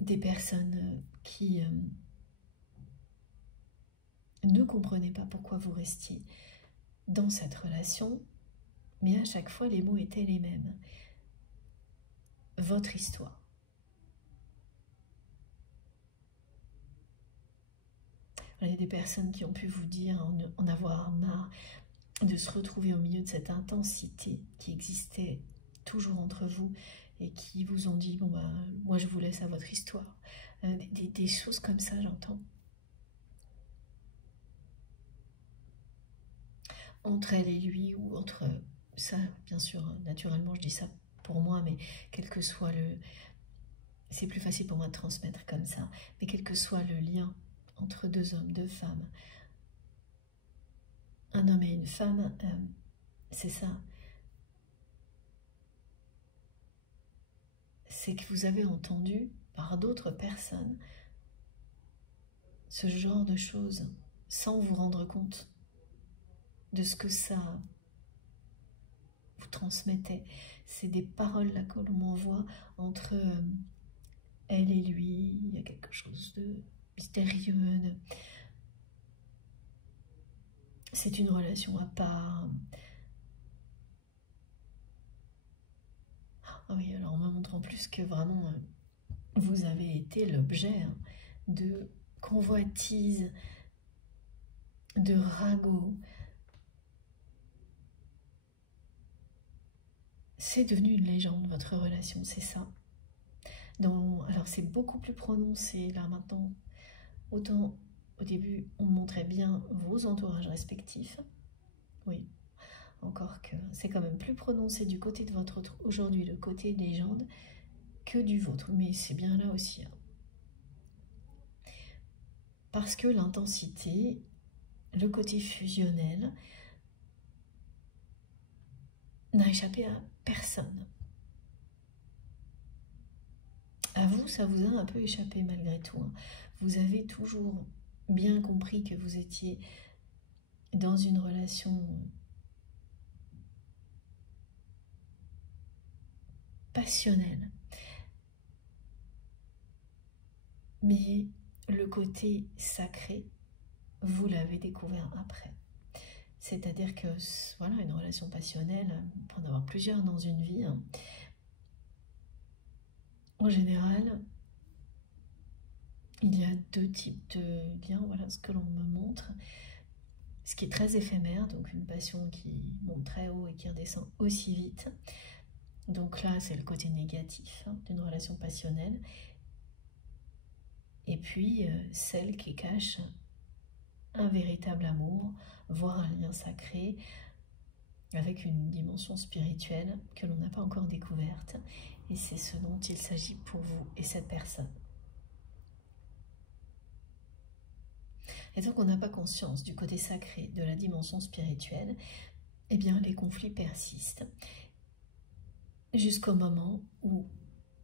des personnes qui ne comprenaient pas pourquoi vous restiez dans cette relation, mais à chaque fois les mots étaient les mêmes. Votre histoire. Il y a des personnes qui ont pu vous dire en avoir marre de se retrouver au milieu de cette intensité qui existait toujours entre vous et qui vous ont dit, bon bah, moi je vous laisse à votre histoire. Des choses comme ça, j'entends. Entre elle et lui, ou entre ça, bien sûr, naturellement je dis ça pour moi, mais quel que soit le... C'est plus facile pour moi de transmettre comme ça, mais quel que soit le lien entre deux hommes, deux femmes, un homme et une femme, c'est ça. C'est que vous avez entendu par d'autres personnes ce genre de choses sans vous rendre compte de ce que ça vous transmettait. C'est des paroles là que l'on m'envoie entre elle et lui. Il y a quelque chose de mystérieux. C'est une relation à part. Ah oui, alors on me montre en plus que vraiment vous avez été l'objet de convoitises, de ragots. C'est devenu une légende, votre relation, c'est ça. Alors c'est beaucoup plus prononcé là maintenant. Autant au début on montrait bien vos entourages respectifs. Oui, encore que c'est quand même plus prononcé du côté de votre autre aujourd'hui, le côté légende, que du vôtre. Mais c'est bien là aussi. Parce que l'intensité, le côté fusionnel, n'a échappé à personne. À vous, ça vous a un peu échappé malgré tout. Vous avez toujours bien compris que vous étiez dans une relation passionnelle. Mais le côté sacré, vous l'avez découvert après. C'est-à-dire que, voilà, une relation passionnelle, pour en avoir plusieurs dans une vie, en général, il y a deux types de liens, voilà ce que l'on me montre. ce qui est très éphémère, donc une passion qui monte très haut et qui redescend aussi vite. Donc là, c'est le côté négatif d'une relation passionnelle. Et puis, celle qui cache un véritable amour, voire un lien sacré, avec une dimension spirituelle que l'on n'a pas encore découverte. Et c'est ce dont il s'agit pour vous et cette personne. Et tant qu'on n'a pas conscience du côté sacré, de la dimension spirituelle, eh bien les conflits persistent. Jusqu'au moment où,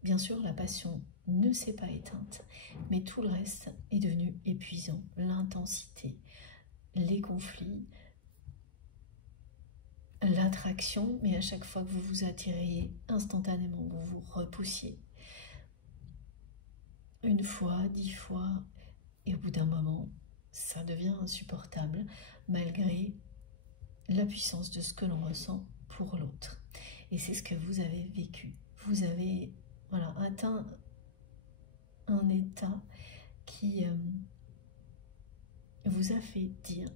bien sûr, la passion ne s'est pas éteinte, mais tout le reste est devenu épuisant. L'intensité, les conflits, l'attraction, mais à chaque fois que vous vous attiriez, instantanément, vous vous repoussiez. Une fois, 10 fois, et au bout d'un moment, ça devient insupportable, malgré la puissance de ce que l'on ressent pour l'autre. Et c'est ce que vous avez vécu. Vous avez atteint un état qui vous a fait dire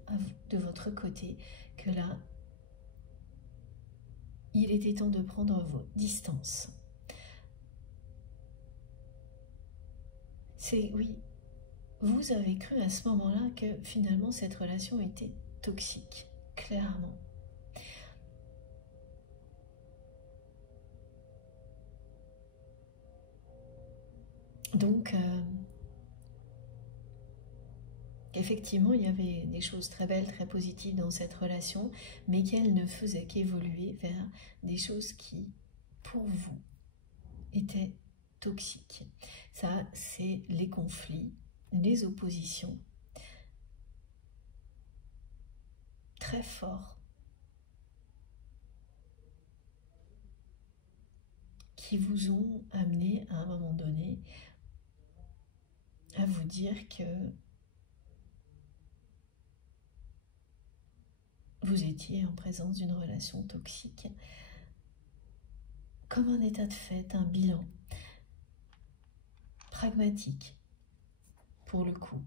de votre côté que là, il était temps de prendre vos distances. Oui, vous avez cru à ce moment-là que finalement cette relation était toxique, clairement. Donc, effectivement, il y avait des choses très belles, très positives dans cette relation, mais qu'elle ne faisait qu'évoluer vers des choses qui, pour vous, étaient toxiques. Ça, c'est les conflits, les oppositions, très forts, qui vous ont amené à un moment donné à vous dire que vous étiez en présence d'une relation toxique, comme un état de fait, un bilan pragmatique, pour le coup.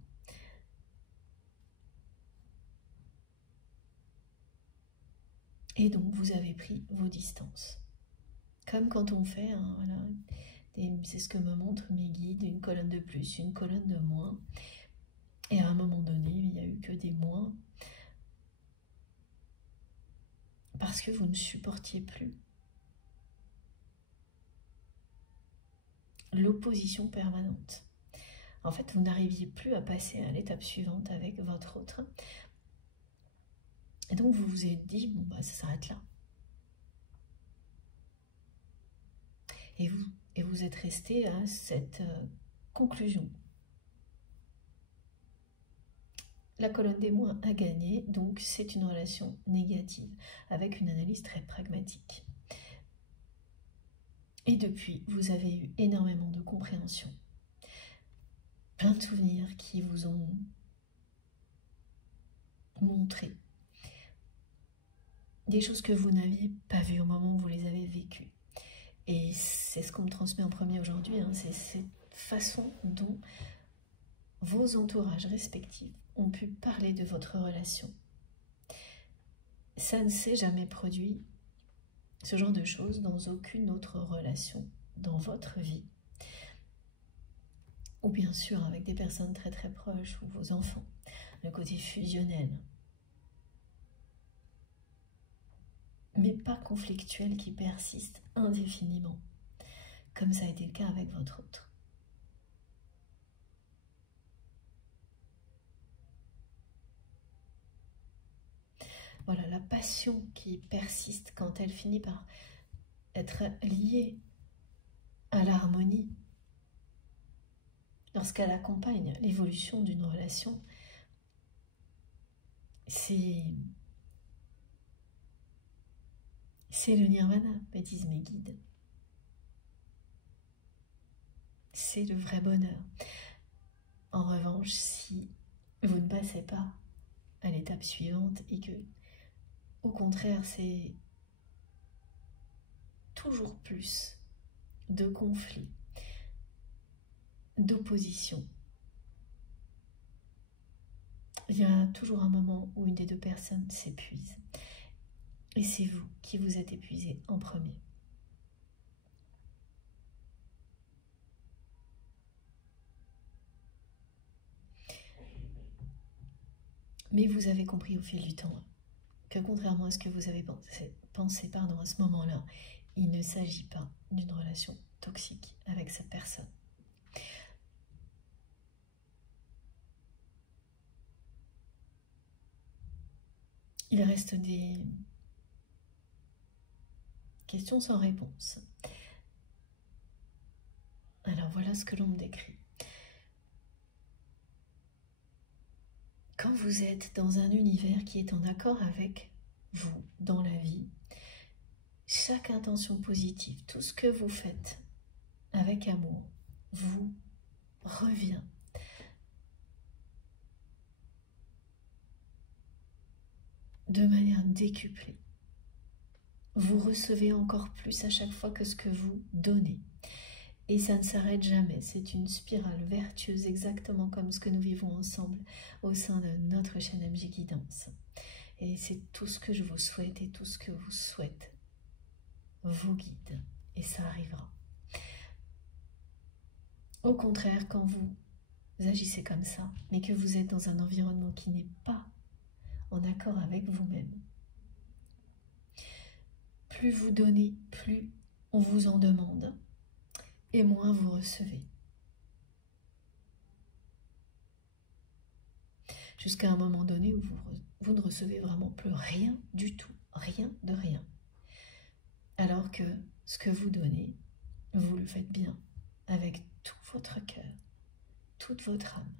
Et donc, vous avez pris vos distances. Comme quand on fait, c'est ce que me montrent mes guides, une colonne de plus, une colonne de moins. Et à un moment donné, il n'y a eu que des moins. Parce que vous ne supportiez plus l'opposition permanente. En fait, vous n'arriviez plus à passer à l'étape suivante avec votre autre. Et donc, vous vous êtes dit, bon, bah, ça s'arrête là. Et vous êtes resté à cette conclusion. La colonne des moins a gagné, donc c'est une relation négative, avec une analyse très pragmatique. Et depuis, vous avez eu énormément de compréhension. Plein de souvenirs qui vous ont montré des choses que vous n'aviez pas vues au moment où vous les avez vécues. Et c'est ce qu'on me transmet en premier aujourd'hui, c'est cette façon dont vos entourages respectifs ont pu parler de votre relation. Ça ne s'est jamais produit, ce genre de choses, dans aucune autre relation dans votre vie. Ou bien sûr avec des personnes très très proches, ou vos enfants, le côté fusionnel. Mais pas conflictuel qui persiste indéfiniment, comme ça a été le cas avec votre autre. Voilà, la passion qui persiste quand elle finit par être liée à l'harmonie, lorsqu'elle accompagne l'évolution d'une relation, c'est le nirvana, me disent mes guides. C'est le vrai bonheur. En revanche, si vous ne passez pas à l'étape suivante et que, au contraire, c'est toujours plus de conflits, d'opposition, il y a toujours un moment où une des deux personnes s'épuise. Et c'est vous qui vous êtes épuisé en premier. Mais vous avez compris au fil du temps que contrairement à ce que vous avez pensé à ce moment-là, il ne s'agit pas d'une relation toxique avec cette personne. Il reste des questions sans réponse. Alors voilà ce que l'on me décrit. Quand vous êtes dans un univers qui est en accord avec vous dans la vie, chaque intention positive, tout ce que vous faites avec amour, vous revient. De manière décuplée. Vous recevez encore plus à chaque fois que ce que vous donnez. Et ça ne s'arrête jamais. C'est une spirale vertueuse, exactement comme ce que nous vivons ensemble au sein de notre chaîne MJ Guidance. Et c'est tout ce que je vous souhaite et tout ce que vous souhaite vous guide. Et ça arrivera. Au contraire, quand vous agissez comme ça, mais que vous êtes dans un environnement qui n'est pas en accord avec vous-même, plus vous donnez, plus on vous en demande, et moins vous recevez. Jusqu'à un moment donné où vous ne recevez vraiment plus rien du tout, rien de rien. Alors que ce que vous donnez, vous le faites bien, avec tout votre cœur, toute votre âme.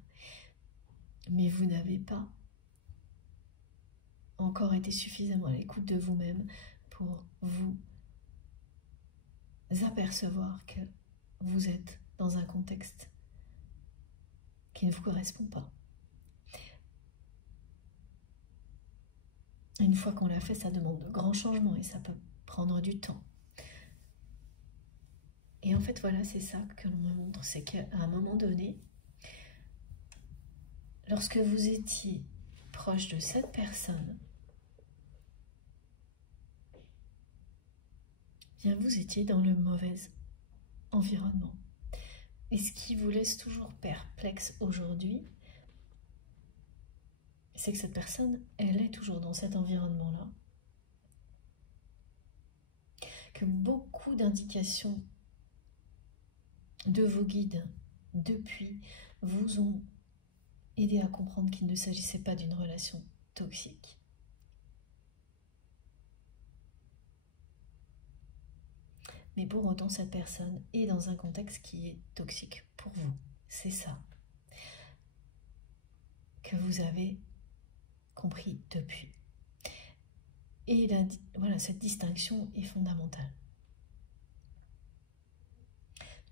Mais vous n'avez pas encore été suffisamment à l'écoute de vous-même pour vous apercevoir que vous êtes dans un contexte qui ne vous correspond pas. Une fois qu'on l'a fait, ça demande de grands changements et ça peut prendre du temps. Et en fait, voilà, c'est ça que l'on me montre, c'est qu'à un moment donné, lorsque vous étiez proche de cette personne, bien vous étiez dans le mauvais environnement. Et ce qui vous laisse toujours perplexe aujourd'hui, c'est que cette personne, elle est toujours dans cet environnement-là. Que beaucoup d'indications de vos guides depuis vous ont aidé à comprendre qu'il ne s'agissait pas d'une relation toxique. Mais pour autant, cette personne est dans un contexte qui est toxique pour vous. C'est ça que vous avez compris depuis. Et voilà, cette distinction est fondamentale.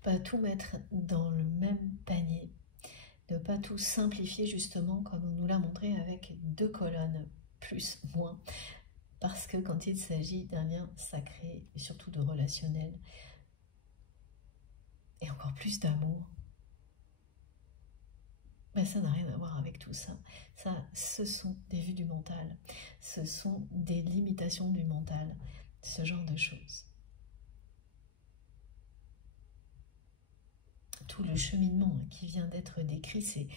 Pas tout mettre dans le même panier, ne pas tout simplifier justement comme on nous l'a montré avec 2 colonnes, plus, moins. Parce que quand il s'agit d'un lien sacré, et surtout de relationnel, et encore plus d'amour, ben ça n'a rien à voir avec tout ça. Ça, ce sont des vues du mental, ce sont des limitations du mental, ce genre de choses. Tout le cheminement qui vient d'être décrit, c'est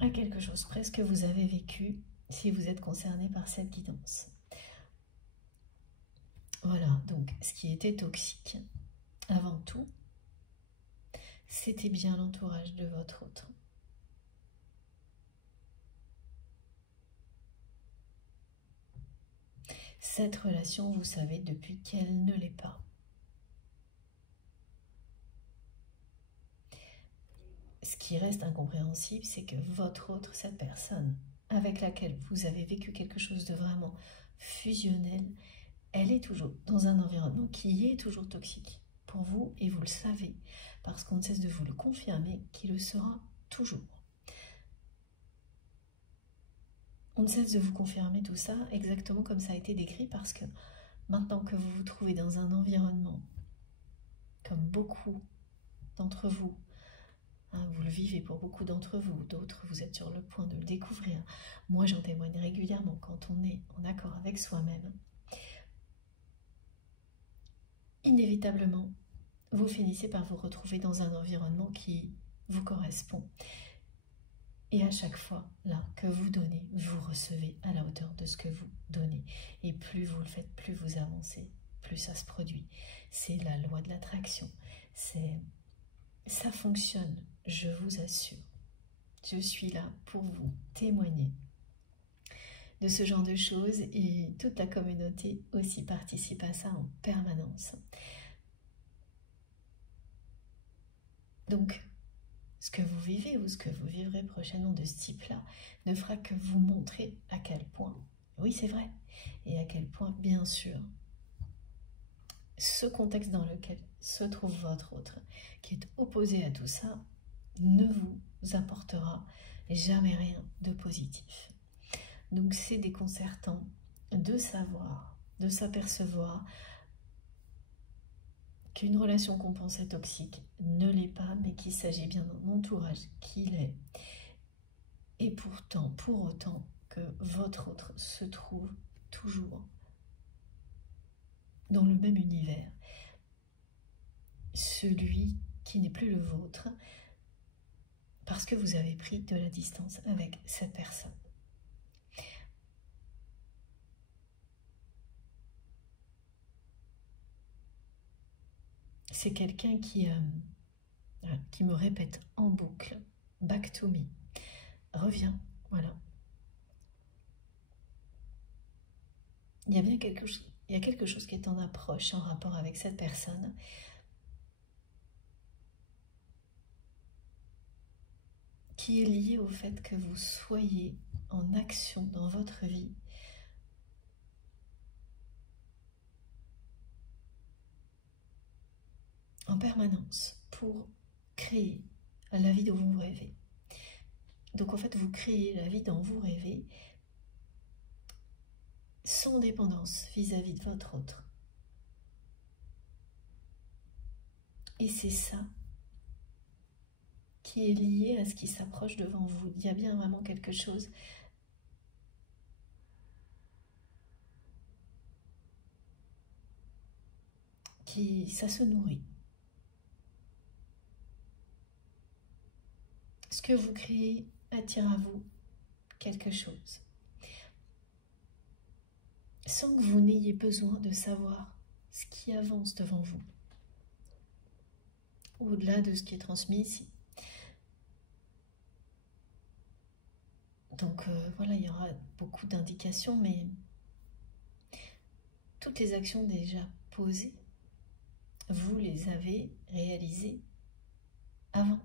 à quelque chose presque que vous avez vécu si vous êtes concerné par cette guidance. Voilà, donc ce qui était toxique, avant tout, c'était bien l'entourage de votre autre. Cette relation, vous savez depuis qu'elle ne l'est pas. Ce qui reste incompréhensible, c'est que votre autre, cette personne avec laquelle vous avez vécu quelque chose de vraiment fusionnel, elle est toujours dans un environnement qui est toujours toxique pour vous et vous le savez parce qu'on ne cesse de vous le confirmer qu'il le sera toujours. On ne cesse de vous confirmer tout ça exactement comme ça a été décrit parce que maintenant que vous vous trouvez dans un environnement comme beaucoup d'entre vous Hein, vous le vivez pour beaucoup d'entre vous, d'autres vous êtes sur le point de le découvrir. Moi j'en témoigne régulièrement quand on est en accord avec soi-même. Inévitablement, vous finissez par vous retrouver dans un environnement qui vous correspond. Et à chaque fois, là, que vous donnez, vous recevez à la hauteur de ce que vous donnez. Et plus vous le faites, plus vous avancez, plus ça se produit. C'est la loi de l'attraction. Ça fonctionne, je vous assure. Je suis là pour vous témoigner de ce genre de choses et toute la communauté aussi participe à ça en permanence. Donc, ce que vous vivez ou ce que vous vivrez prochainement de ce type-là ne fera que vous montrer à quel point, oui c'est vrai, et à quel point, bien sûr, ce contexte dans lequel se trouve votre autre, qui est opposé à tout ça, ne vous apportera jamais rien de positif. Donc c'est déconcertant de savoir, de s'apercevoir qu'une relation qu'on pensait toxique ne l'est pas, mais qu'il s'agit bien d'un entourage qui l'est. Et pourtant, pour autant que votre autre se trouve toujours dans le même univers, celui qui n'est plus le vôtre, parce que vous avez pris de la distance avec cette personne. C'est quelqu'un qui me répète en boucle, back to me, reviens, voilà. Il y a bien quelque chose qui est en approche, en rapport avec cette personne. Qui est lié au fait que vous soyez en action dans votre vie. En permanence pour créer la vie dont vous rêvez. Donc en fait, vous créez la vie dont vous rêvez sans dépendance vis-à-vis de votre autre. Et c'est ça qui est lié à ce qui s'approche devant vous. Il y a bien vraiment quelque chose ça se nourrit. Ce que vous créez attire à vous quelque chose. Sans que vous n'ayez besoin de savoir ce qui avance devant vous. Au-delà de ce qui est transmis ici. Donc voilà, il y aura beaucoup d'indications, mais toutes les actions déjà posées, vous les avez réalisées avant.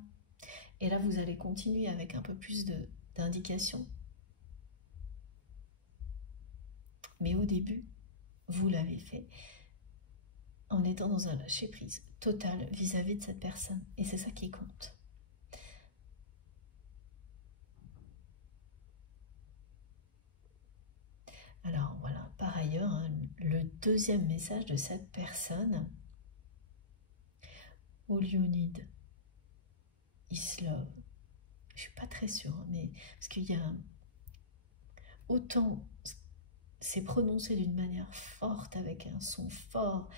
Et là, vous allez continuer avec un peu plus d'indications. Mais au début, vous l'avez fait en étant dans un lâcher-prise total vis-à-vis de cette personne. Et c'est ça qui compte. Alors voilà, par ailleurs, hein, le deuxième message de cette personne, all you need is love. Je suis pas très sûre, mais parce qu'il y a autant c'est prononcé d'une manière forte, avec un son fort,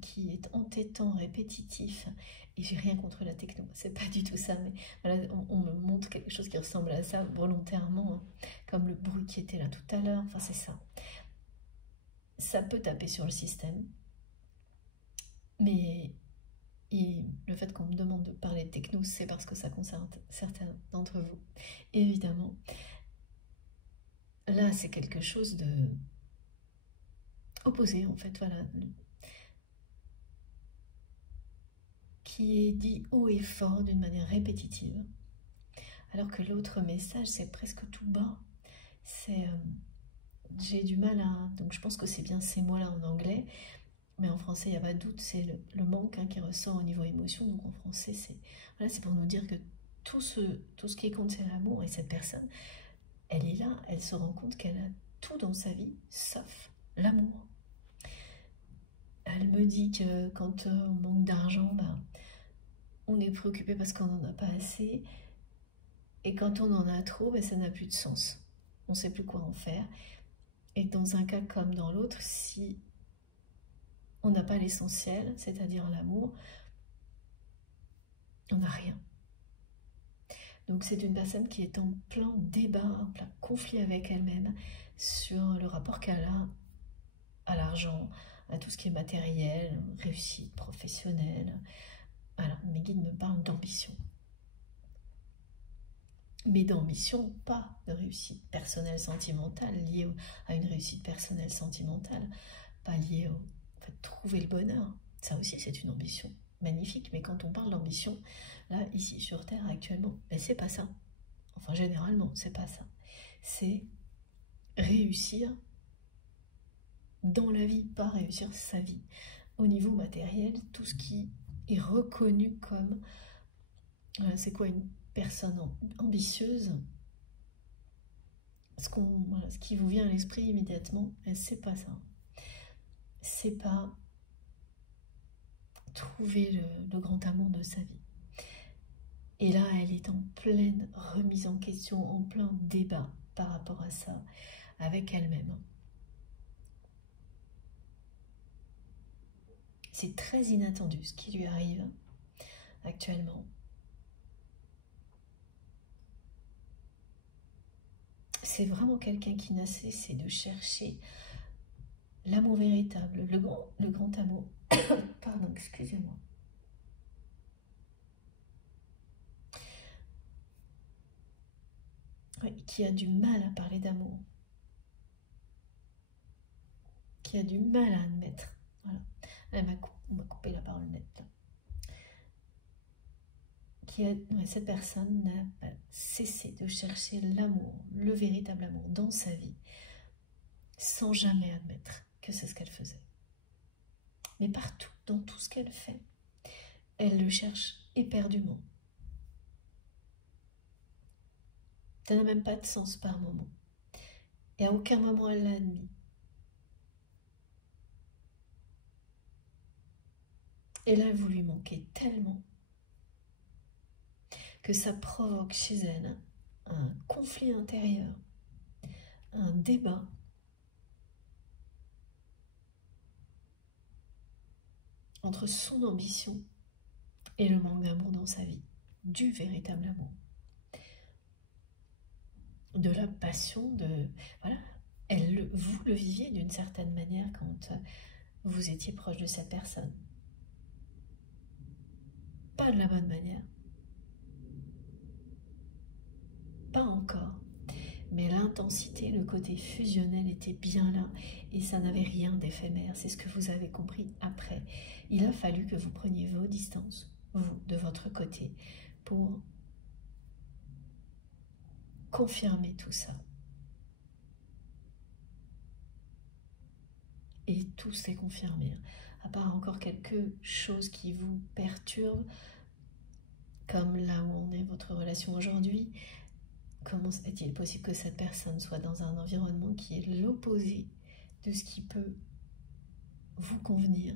qui est entêtant, répétitif, et j'ai rien contre la techno, c'est pas du tout ça, mais voilà, on me montre quelque chose qui ressemble à ça volontairement, hein, comme le bruit qui était là tout à l'heure, enfin c'est ça. Ça peut taper sur le système, mais le fait qu'on me demande de parler de techno, c'est parce que ça concerne certains d'entre vous, évidemment. Là, c'est quelque chose de opposé, en fait, voilà, qui est dit haut et fort d'une manière répétitive, alors que l'autre message, c'est presque tout bas. C'est j'ai du mal à... Donc je pense que c'est bien ces mots-là en anglais, mais en français, il n'y a pas de doute, c'est le manque, hein, qui ressort au niveau émotion. Donc en français, c'est voilà, c'est pour nous dire que tout ce qui compte, c'est l'amour. Et cette personne, elle est là, elle se rend compte qu'elle a tout dans sa vie, sauf l'amour. Elle me dit que quand on manque d'argent, ben, on est préoccupé parce qu'on n'en a pas assez. Et quand on en a trop, ben, ça n'a plus de sens. On ne sait plus quoi en faire. Et dans un cas comme dans l'autre, si on n'a pas l'essentiel, c'est-à-dire l'amour, on n'a rien. Donc c'est une personne qui est en plein débat, en plein conflit avec elle-même sur le rapport qu'elle a à l'argent, à tout ce qui est matériel, réussite professionnelle. Alors mes guides me parlent d'ambition. Mais d'ambition, pas de réussite personnelle sentimentale, liée à une réussite personnelle sentimentale, pas liée au fait de trouver le bonheur. Ça aussi, c'est une ambition magnifique. Mais quand on parle d'ambition, là, ici sur Terre actuellement, ben, c'est pas ça. Enfin, généralement, c'est pas ça. C'est réussir dans la vie, pas réussir sa vie. Au niveau matériel, tout ce qui est reconnu comme c'est quoi une personne ambitieuse, ce qui vous vient à l'esprit immédiatement, c'est pas ça. C'est pas trouver le grand amour de sa vie. Et là, elle est en pleine remise en question, en plein débat par rapport à ça, avec elle-même. C'est très inattendu ce qui lui arrive actuellement. C'est vraiment quelqu'un qui n'a cessé de chercher l'amour véritable, le grand amour. Pardon, excusez-moi. Oui, qui a du mal à parler d'amour. Qui a du mal à admettre. Voilà. On m'a coupé la parole nette. Cette personne n'a pas cessé de chercher l'amour, le véritable amour dans sa vie, sans jamais admettre que c'est ce qu'elle faisait. Mais partout, dans tout ce qu'elle fait, elle le cherche éperdument. Ça n'a même pas de sens par moment. Et à aucun moment elle l'a admis. Et là, vous lui manquez tellement que ça provoque chez elle un conflit intérieur, un débat entre son ambition et le manque d'amour dans sa vie, du véritable amour, de la passion, voilà, vous le viviez d'une certaine manière quand vous étiez proche de cette personne. Pas de la bonne manière. Pas encore. Mais l'intensité, le côté fusionnel était bien là et ça n'avait rien d'éphémère. C'est ce que vous avez compris après. Il a fallu que vous preniez vos distances, vous, de votre côté, pour confirmer tout ça. Et tout s'est confirmé. À part encore quelque chose qui vous perturbe, comme là où on est votre relation aujourd'hui, comment est-il possible que cette personne soit dans un environnement qui est l'opposé de ce qui peut vous convenir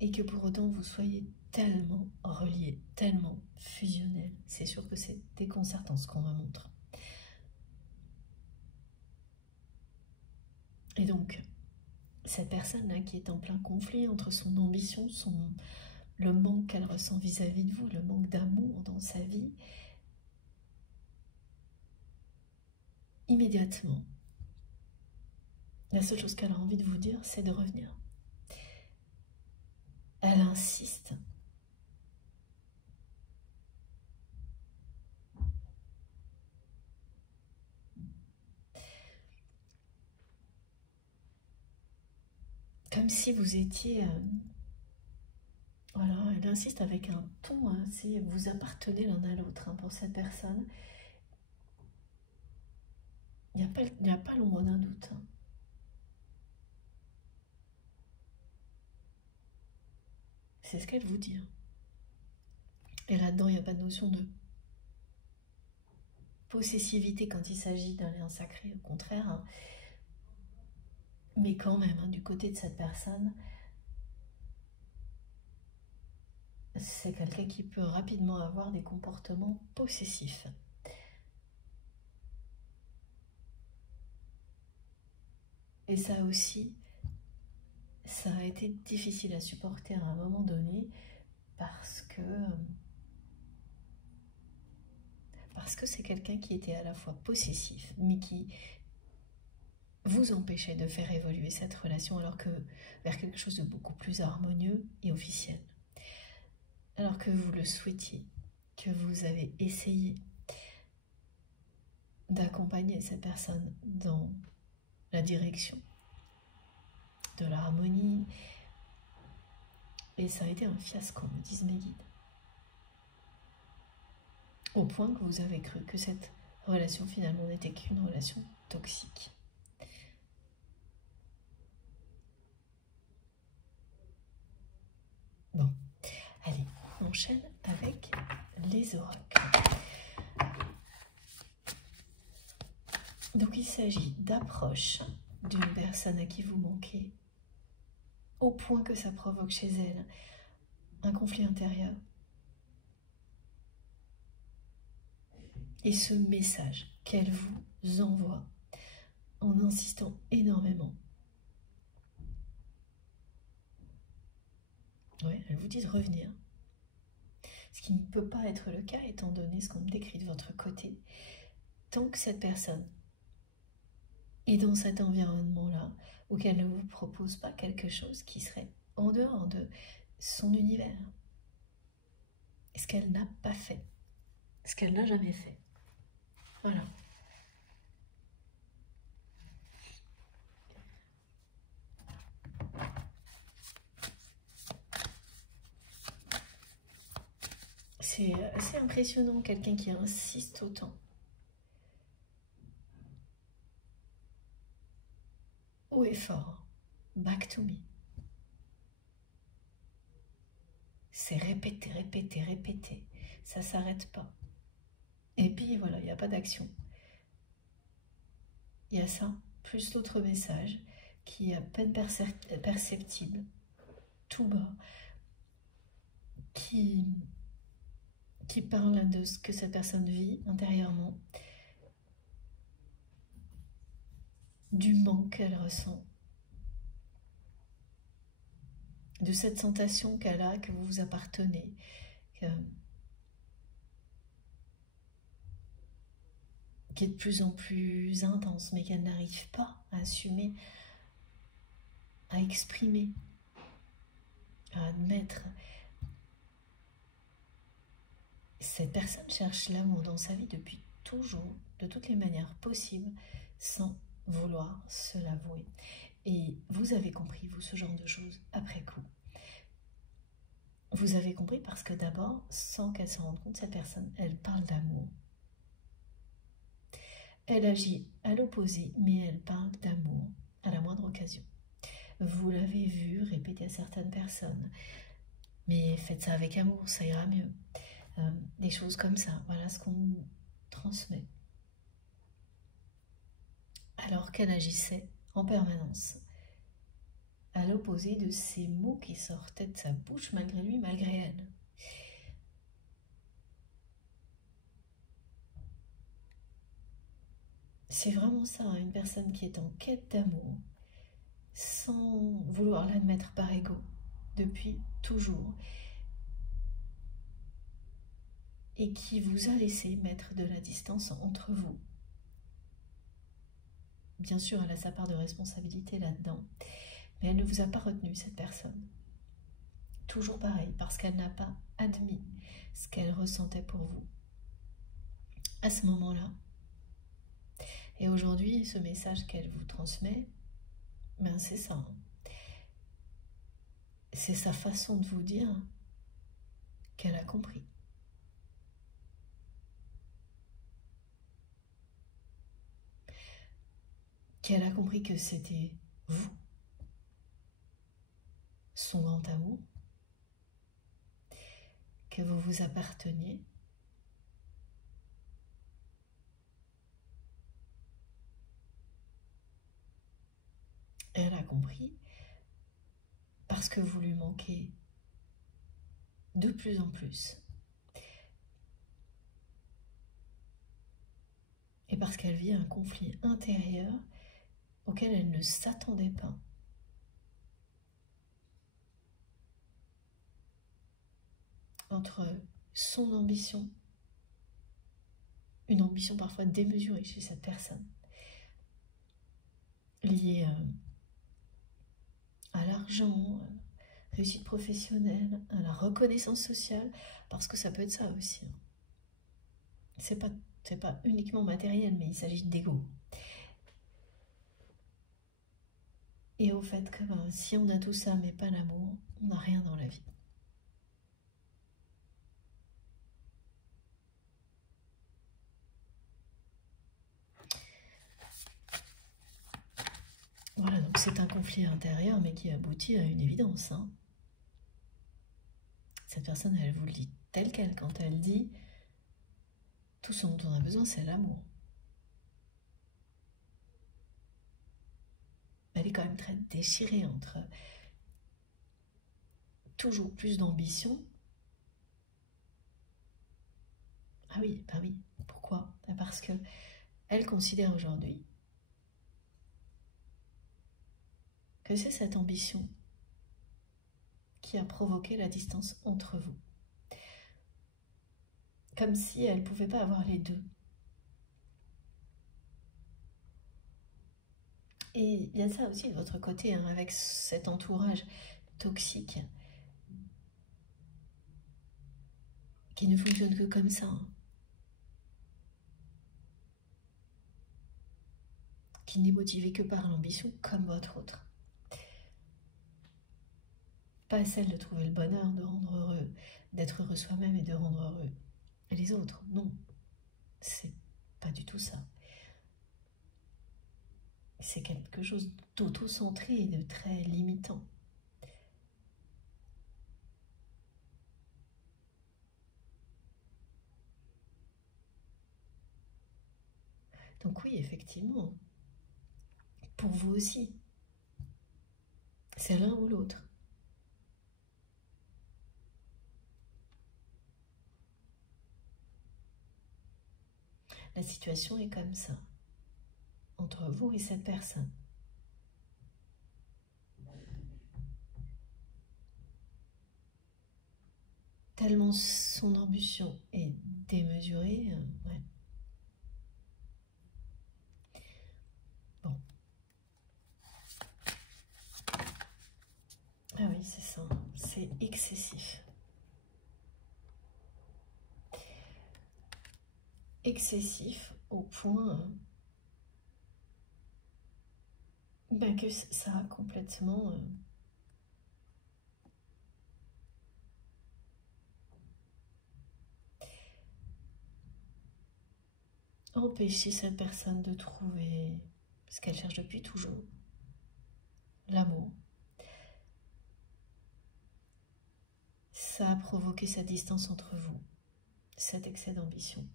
et que pour autant vous soyez tellement reliés, tellement fusionnels? C'est sûr que c'est déconcertant ce qu'on me montre. Et donc, cette personne-là qui est en plein conflit entre son ambition, le manque qu'elle ressent vis-à-vis de vous, le manque d'amour dans sa vie, immédiatement, la seule chose qu'elle a envie de vous dire, c'est de revenir. Elle insiste. Comme si vous étiez... voilà, elle insiste avec un ton, hein, si vous appartenez l'un à l'autre, hein, pour cette personne. Il n'y a pas l'ombre d'un doute. Hein. C'est ce qu'elle vous dit. Hein. Et là-dedans, il n'y a pas de notion de possessivité quand il s'agit d'un lien sacré, au contraire. Hein. Mais quand même, hein, du côté de cette personne, c'est quelqu'un qui peut rapidement avoir des comportements possessifs. Et ça aussi, ça a été difficile à supporter à un moment donné parce que c'est quelqu'un qui était à la fois possessif, mais qui vous empêchait de faire évoluer cette relation alors que vers quelque chose de beaucoup plus harmonieux et officiel. Alors que vous le souhaitiez, que vous avez essayé d'accompagner cette personne dans la direction de l'harmonie, et ça a été un fiasco, me disent mes guides. Au point que vous avez cru que cette relation finalement n'était qu'une relation toxique. Bon, allez, on enchaîne avec les oracles. Donc il s'agit d'approches d'une personne à qui vous manquez, au point que ça provoque chez elle un conflit intérieur. Et ce message qu'elle vous envoie en insistant énormément. Ouais, elle vous dit de revenir. Ce qui ne peut pas être le cas étant donné ce qu'on me décrit de votre côté. Tant que cette personne est dans cet environnement-là, ou qu'elle ne vous propose pas quelque chose qui serait en dehors de son univers. Ce qu'elle n'a pas fait. Ce qu'elle n'a jamais fait. Voilà. C'est assez impressionnant, quelqu'un qui insiste autant. Haut et fort. Back to me. C'est répéter, répéter, répéter. Ça ne s'arrête pas. Et puis voilà, il n'y a pas d'action. Il y a ça, plus l'autre message qui est à peine perceptible, tout bas, qui parle de ce que cette personne vit intérieurement, du manque qu'elle ressent, de cette sensation qu'elle a, que vous vous appartenez, qui est de plus en plus intense, mais qu'elle n'arrive pas à assumer, à exprimer, à admettre. Cette personne cherche l'amour dans sa vie depuis toujours, de toutes les manières possibles, sans vouloir se l'avouer. Et vous avez compris, vous, ce genre de choses, après coup. Vous avez compris parce que d'abord, sans qu'elle s'en rende compte, cette personne, elle parle d'amour. Elle agit à l'opposé, mais elle parle d'amour à la moindre occasion. Vous l'avez vu répéter à certaines personnes, mais faites ça avec amour, ça ira mieux. Des choses comme ça, voilà ce qu'on nous transmet. Alors qu'elle agissait en permanence à l'opposé de ces mots qui sortaient de sa bouche malgré lui, malgré elle. C'est vraiment ça, une personne qui est en quête d'amour, sans vouloir l'admettre par ego, depuis toujours, et qui vous a laissé mettre de la distance entre vous. Bien sûr, elle a sa part de responsabilité là-dedans, mais elle ne vous a pas retenu, cette personne. Toujours pareil, parce qu'elle n'a pas admis ce qu'elle ressentait pour vous à ce moment-là. Et aujourd'hui, ce message qu'elle vous transmet, ben c'est ça. C'est sa façon de vous dire qu'elle a compris. Qu'elle a compris que c'était vous, son grand amour, que vous vous apparteniez. Elle a compris parce que vous lui manquez de plus en plus. Et parce qu'elle vit un conflit intérieur auquel elle ne s'attendait pas. Entre son ambition, une ambition parfois démesurée chez cette personne, liée à l'argent, réussite professionnelle, à la reconnaissance sociale, parce que ça peut être ça aussi. C'est pas uniquement matériel, mais il s'agit d'ego. Et au fait que si on a tout ça mais pas l'amour, on n'a rien dans la vie. Voilà, donc c'est un conflit intérieur, mais qui aboutit à une évidence. Hein. Cette personne, elle vous le dit telle qu'elle, quand elle dit « tout ce dont on a besoin, c'est l'amour ». Elle est quand même très déchirée entre toujours plus d'ambition. Ah oui, bah oui, pourquoi? Parce que elle considère aujourd'hui que c'est cette ambition qui a provoqué la distance entre vous. Comme si elle ne pouvait pas avoir les deux. Et il y a ça aussi de votre côté, hein, avec cet entourage toxique qui ne fonctionne que comme ça. Hein. Qui n'est motivé que par l'ambition comme votre autre. Pas celle de trouver le bonheur, de rendre heureux, d'être heureux soi-même et de rendre heureux les autres. Non, c'est pas du tout ça. C'est quelque chose d'auto-centré et de très limitant. Donc oui, effectivement, pour vous aussi, c'est l'un ou l'autre. La situation est comme ça, entre vous et cette personne. Tellement son ambition est démesurée, ouais. Bon. Ah oui, c'est ça, c'est excessif. Excessif au point que ça a complètement empêché cette personne de trouver ce qu'elle cherche depuis toujours, l'amour. Ça a provoqué cette distance entre vous, cet excès d'ambition.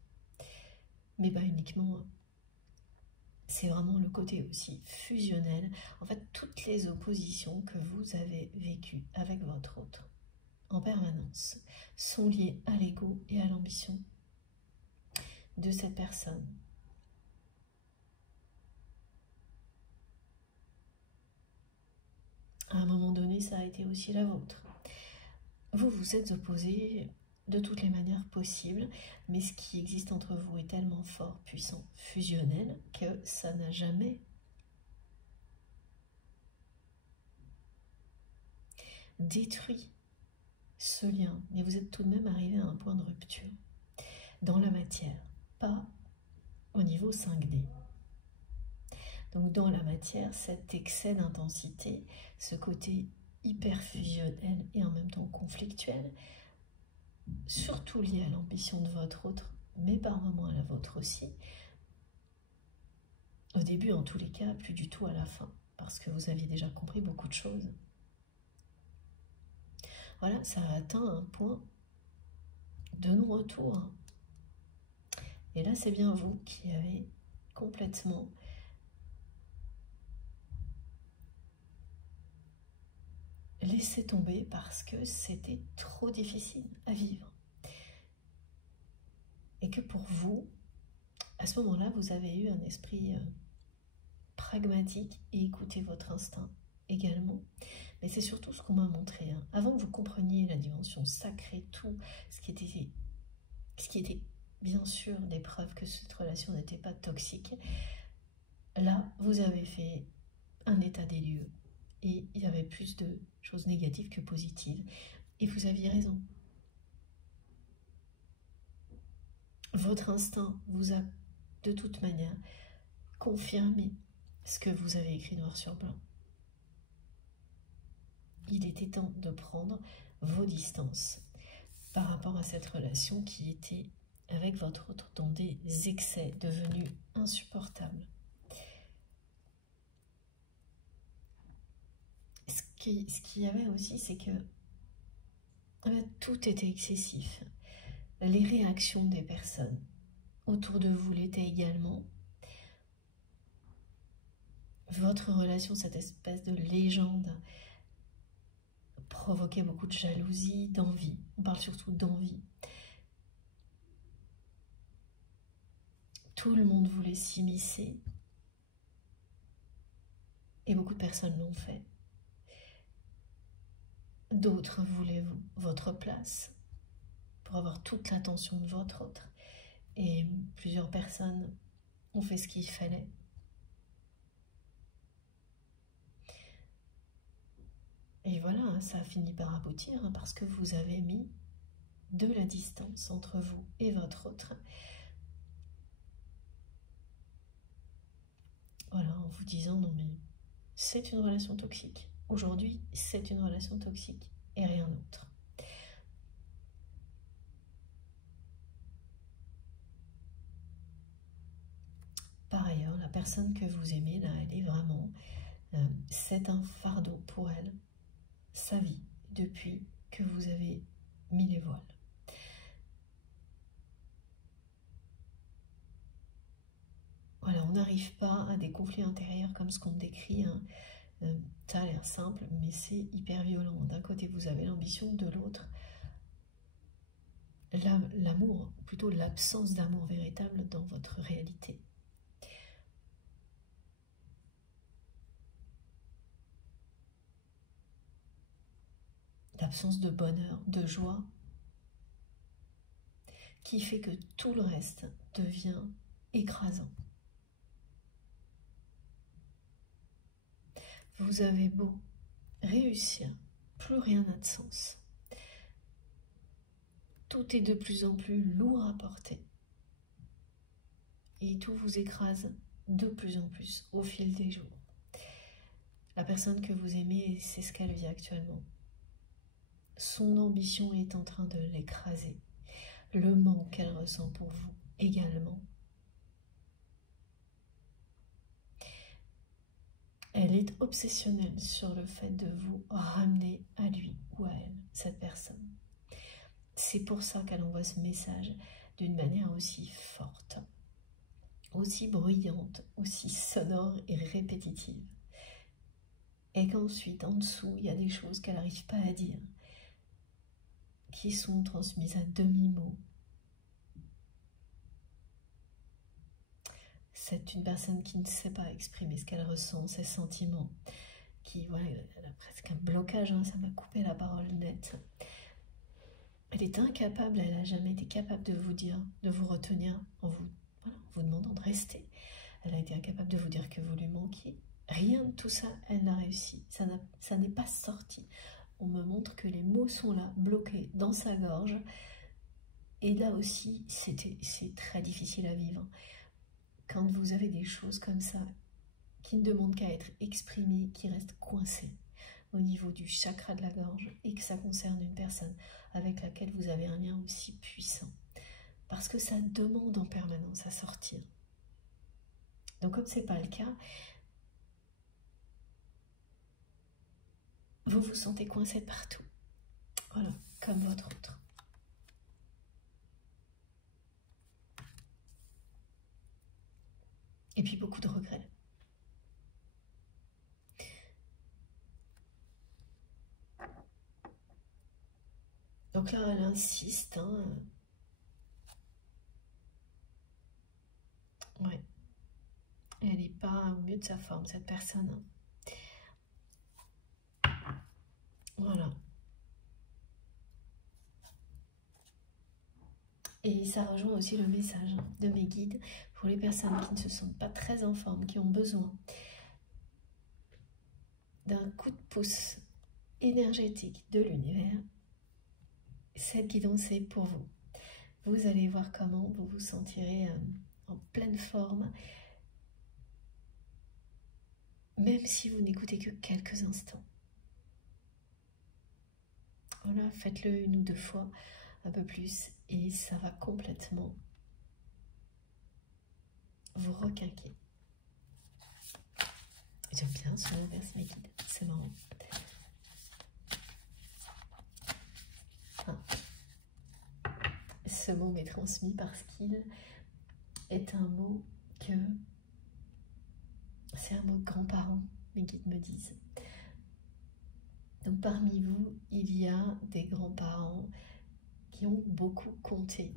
Mais pas uniquement, c'est vraiment le côté aussi fusionnel. En fait, toutes les oppositions que vous avez vécues avec votre autre en permanence sont liées à l'ego et à l'ambition de cette personne. À un moment donné, ça a été aussi la vôtre. Vous vous êtes opposés de toutes les manières possibles, mais ce qui existe entre vous est tellement fort, puissant, fusionnel, que ça n'a jamais détruit ce lien. Mais vous êtes tout de même arrivé à un point de rupture dans la matière, pas au niveau 5D. Donc dans la matière, cet excès d'intensité, ce côté hyper fusionnel et en même temps conflictuel, surtout lié à l'ambition de votre autre, mais par moments à la vôtre aussi, au début en tous les cas, plus du tout à la fin, parce que vous aviez déjà compris beaucoup de choses. Voilà, ça a atteint un point de non-retour. Et là, c'est bien vous qui avez complètement laissé tomber parce que c'était trop difficile à vivre. Et que pour vous, à ce moment-là, vous avez eu un esprit pragmatique et écoutez votre instinct également. Mais c'est surtout ce qu'on m'a montré. Hein. Avant que vous compreniez la dimension sacrée, tout ce qui était bien sûr des preuves que cette relation n'était pas toxique, là, vous avez fait un état des lieux. Et il y avait plus de choses négatives que positives. Et vous aviez raison. Votre instinct vous a de toute manière confirmé ce que vous avez écrit noir sur blanc. Il était temps de prendre vos distances par rapport à cette relation qui était avec votre autre dans des excès devenus insupportables. Ce qu'il y avait aussi, c'est que tout était excessif. Les réactions des personnes autour de vous l'étaient également. Votre relation, cette espèce de légende, provoquait beaucoup de jalousie, d'envie. On parle surtout d'envie. Tout le monde voulait s'immiscer. Et beaucoup de personnes l'ont fait. D'autres voulaient votre place pour avoir toute l'attention de votre autre. Et plusieurs personnes ont fait ce qu'il fallait. Et voilà, ça a fini par aboutir parce que vous avez mis de la distance entre vous et votre autre. Voilà, en vous disant non mais c'est une relation toxique. Aujourd'hui, c'est une relation toxique et rien d'autre. Par ailleurs, la personne que vous aimez, là, elle est vraiment... c'est un fardeau pour elle, sa vie, depuis que vous avez mis les voiles. Voilà, on n'arrive pas à des conflits intérieurs comme ce qu'on décrit. Hein. Ça a l'air simple, mais c'est hyper violent. D'un côté, vous avez l'ambition, de l'autre, l'amour, ou plutôt l'absence d'amour véritable dans votre réalité. L'absence de bonheur, de joie, qui fait que tout le reste devient écrasant. Vous avez beau réussir, plus rien n'a de sens. Tout est de plus en plus lourd à porter. Et tout vous écrase de plus en plus au fil des jours. La personne que vous aimez, c'est ce qu'elle vit actuellement. Son ambition est en train de l'écraser. Le manque qu'elle ressent pour vous également. Elle est obsessionnelle sur le fait de vous ramener à lui ou à elle, cette personne. C'est pour ça qu'elle envoie ce message d'une manière aussi forte, aussi bruyante, aussi sonore et répétitive. Et qu'ensuite, en dessous, il y a des choses qu'elle n'arrive pas à dire, qui sont transmises à demi-mot. C'est une personne qui ne sait pas exprimer ce qu'elle ressent, ses sentiments, qui, voilà, elle a presque un blocage, hein, ça m'a coupé la parole nette. Elle est incapable, elle n'a jamais été capable de vous dire, de vous retenir en vous demandant de rester. Elle a été incapable de vous dire que vous lui manquiez. Rien de tout ça, elle n'a réussi. Ça n'est pas sorti. On me montre que les mots sont là, bloqués dans sa gorge. Et là aussi, c'est très difficile à vivre. Quand vous avez des choses comme ça, qui ne demandent qu'à être exprimées, qui restent coincées au niveau du chakra de la gorge, et que ça concerne une personne avec laquelle vous avez un lien aussi puissant. Parce que ça demande en permanence à sortir. Donc comme ce n'est pas le cas, vous vous sentez coincé de partout. Voilà, comme votre autre. Et puis beaucoup de regrets. Donc là, elle insiste. Hein. Ouais. Elle n'est pas au mieux de sa forme, cette personne. Voilà. Et ça rejoint aussi le message de mes guides pour les personnes qui ne se sentent pas très en forme, qui ont besoin d'un coup de pouce énergétique de l'univers. Cette guidance est pour vous. Vous allez voir comment vous vous sentirez en pleine forme, même si vous n'écoutez que quelques instants. Voilà, faites-le 1 ou 2 fois, un peu plus, et ça va complètement vous requinquer. J'aime bien ce mot vers mes guides, c'est marrant. Ah. Ce mot m'est transmis parce qu'il est un mot que... C'est un mot de grands-parents, mes guides me disent. Donc parmi vous, il y a des grands-parents qui ont beaucoup compté,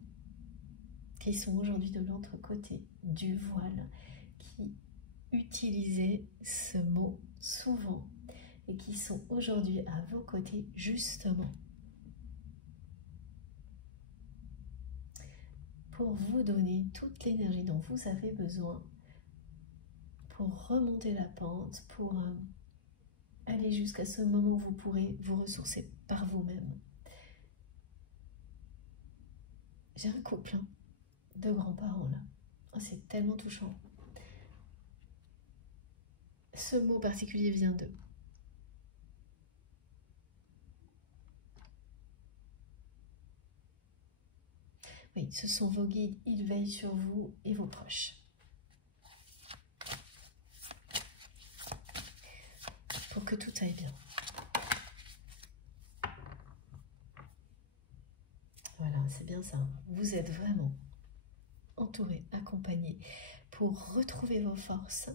qui sont aujourd'hui de l'autre côté du voile, qui utilisaient ce mot souvent et qui sont aujourd'hui à vos côtés justement pour vous donner toute l'énergie dont vous avez besoin pour remonter la pente, pour aller jusqu'à ce moment où vous pourrez vous ressourcer par vous-même. J'ai un couple de grands-parents là. Oh, c'est tellement touchant. Ce mot particulier vient d'eux. Oui, ce sont vos guides, ils veillent sur vous et vos proches. Pour que tout aille bien. Voilà, c'est bien ça. Vous êtes vraiment entouré, accompagné pour retrouver vos forces,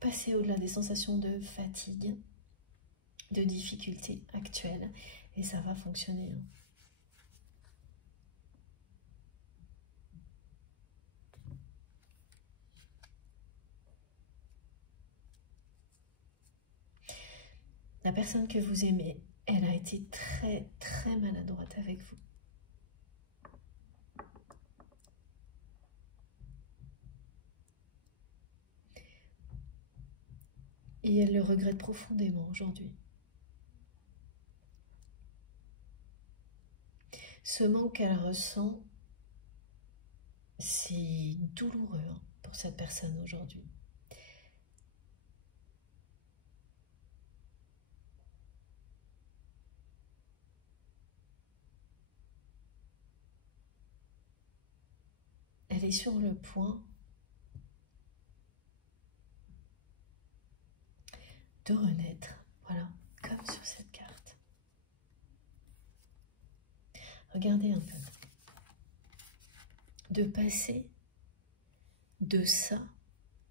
passer au-delà des sensations de fatigue, de difficultés actuelles, et ça va fonctionner. La personne que vous aimez, elle a été très très maladroite avec vous. Et elle le regrette profondément aujourd'hui. Ce manque qu'elle ressent, c'est douloureux pour cette personne aujourd'hui. Elle est sur le point de renaître, voilà, comme sur cette carte. Regardez un peu. De passer de ça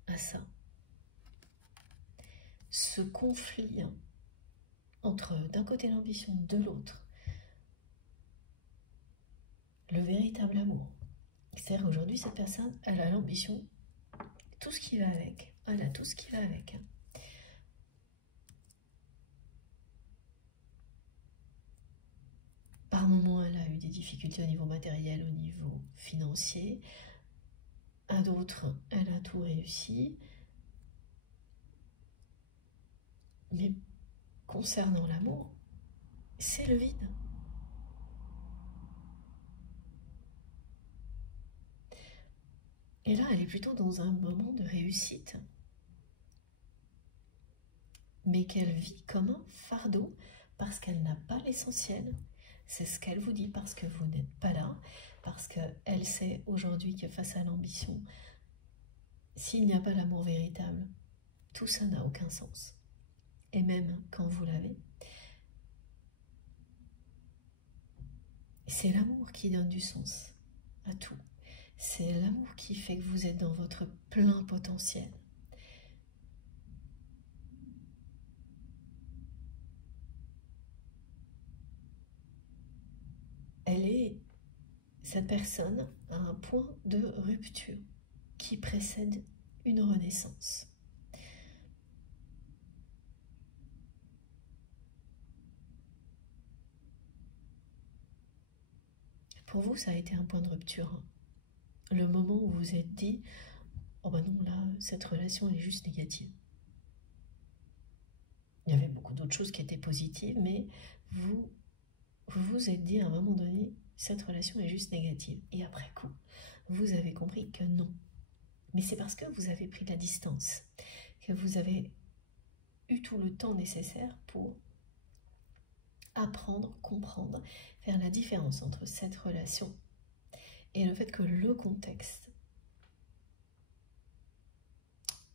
à ça. Ce conflit entre d'un côté l'ambition, de l'autre, le véritable amour. C'est-à-dire aujourd'hui, cette personne, elle a l'ambition, tout ce qui va avec. Elle a tout ce qui va avec. Par moments, elle a eu des difficultés au niveau matériel, au niveau financier. À d'autres, elle a tout réussi. Mais concernant l'amour, c'est le vide. Et là, elle est plutôt dans un moment de réussite, mais qu'elle vit comme un fardeau parce qu'elle n'a pas l'essentiel. C'est ce qu'elle vous dit parce que vous n'êtes pas là, parce qu'elle sait aujourd'hui que face à l'ambition, s'il n'y a pas l'amour véritable, tout ça n'a aucun sens. Et même quand vous l'avez, c'est l'amour qui donne du sens à tout. C'est l'amour qui fait que vous êtes dans votre plein potentiel. cette personne a un point de rupture qui précède une renaissance. Pour vous, ça a été un point de rupture. Le moment où vous vous êtes dit, oh ben non, là, cette relation elle est juste négative. Il y avait beaucoup d'autres choses qui étaient positives, mais vous vous êtes dit à un moment donné, cette relation est juste négative. Et après coup, vous avez compris que non. Mais c'est parce que vous avez pris de la distance, que vous avez eu tout le temps nécessaire pour apprendre, comprendre, faire la différence entre cette relation et le fait que le contexte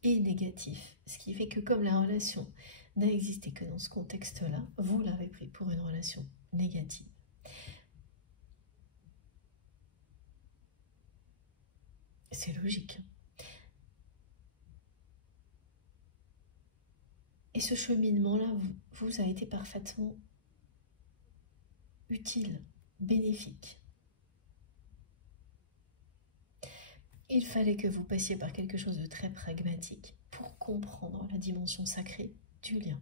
est négatif. Ce qui fait que comme la relation n'a existé que dans ce contexte-là, vous l'avez pris pour une relation négative. C'est logique. Et ce cheminement-là vous a été parfaitement utile, bénéfique. Il fallait que vous passiez par quelque chose de très pragmatique pour comprendre la dimension sacrée du lien.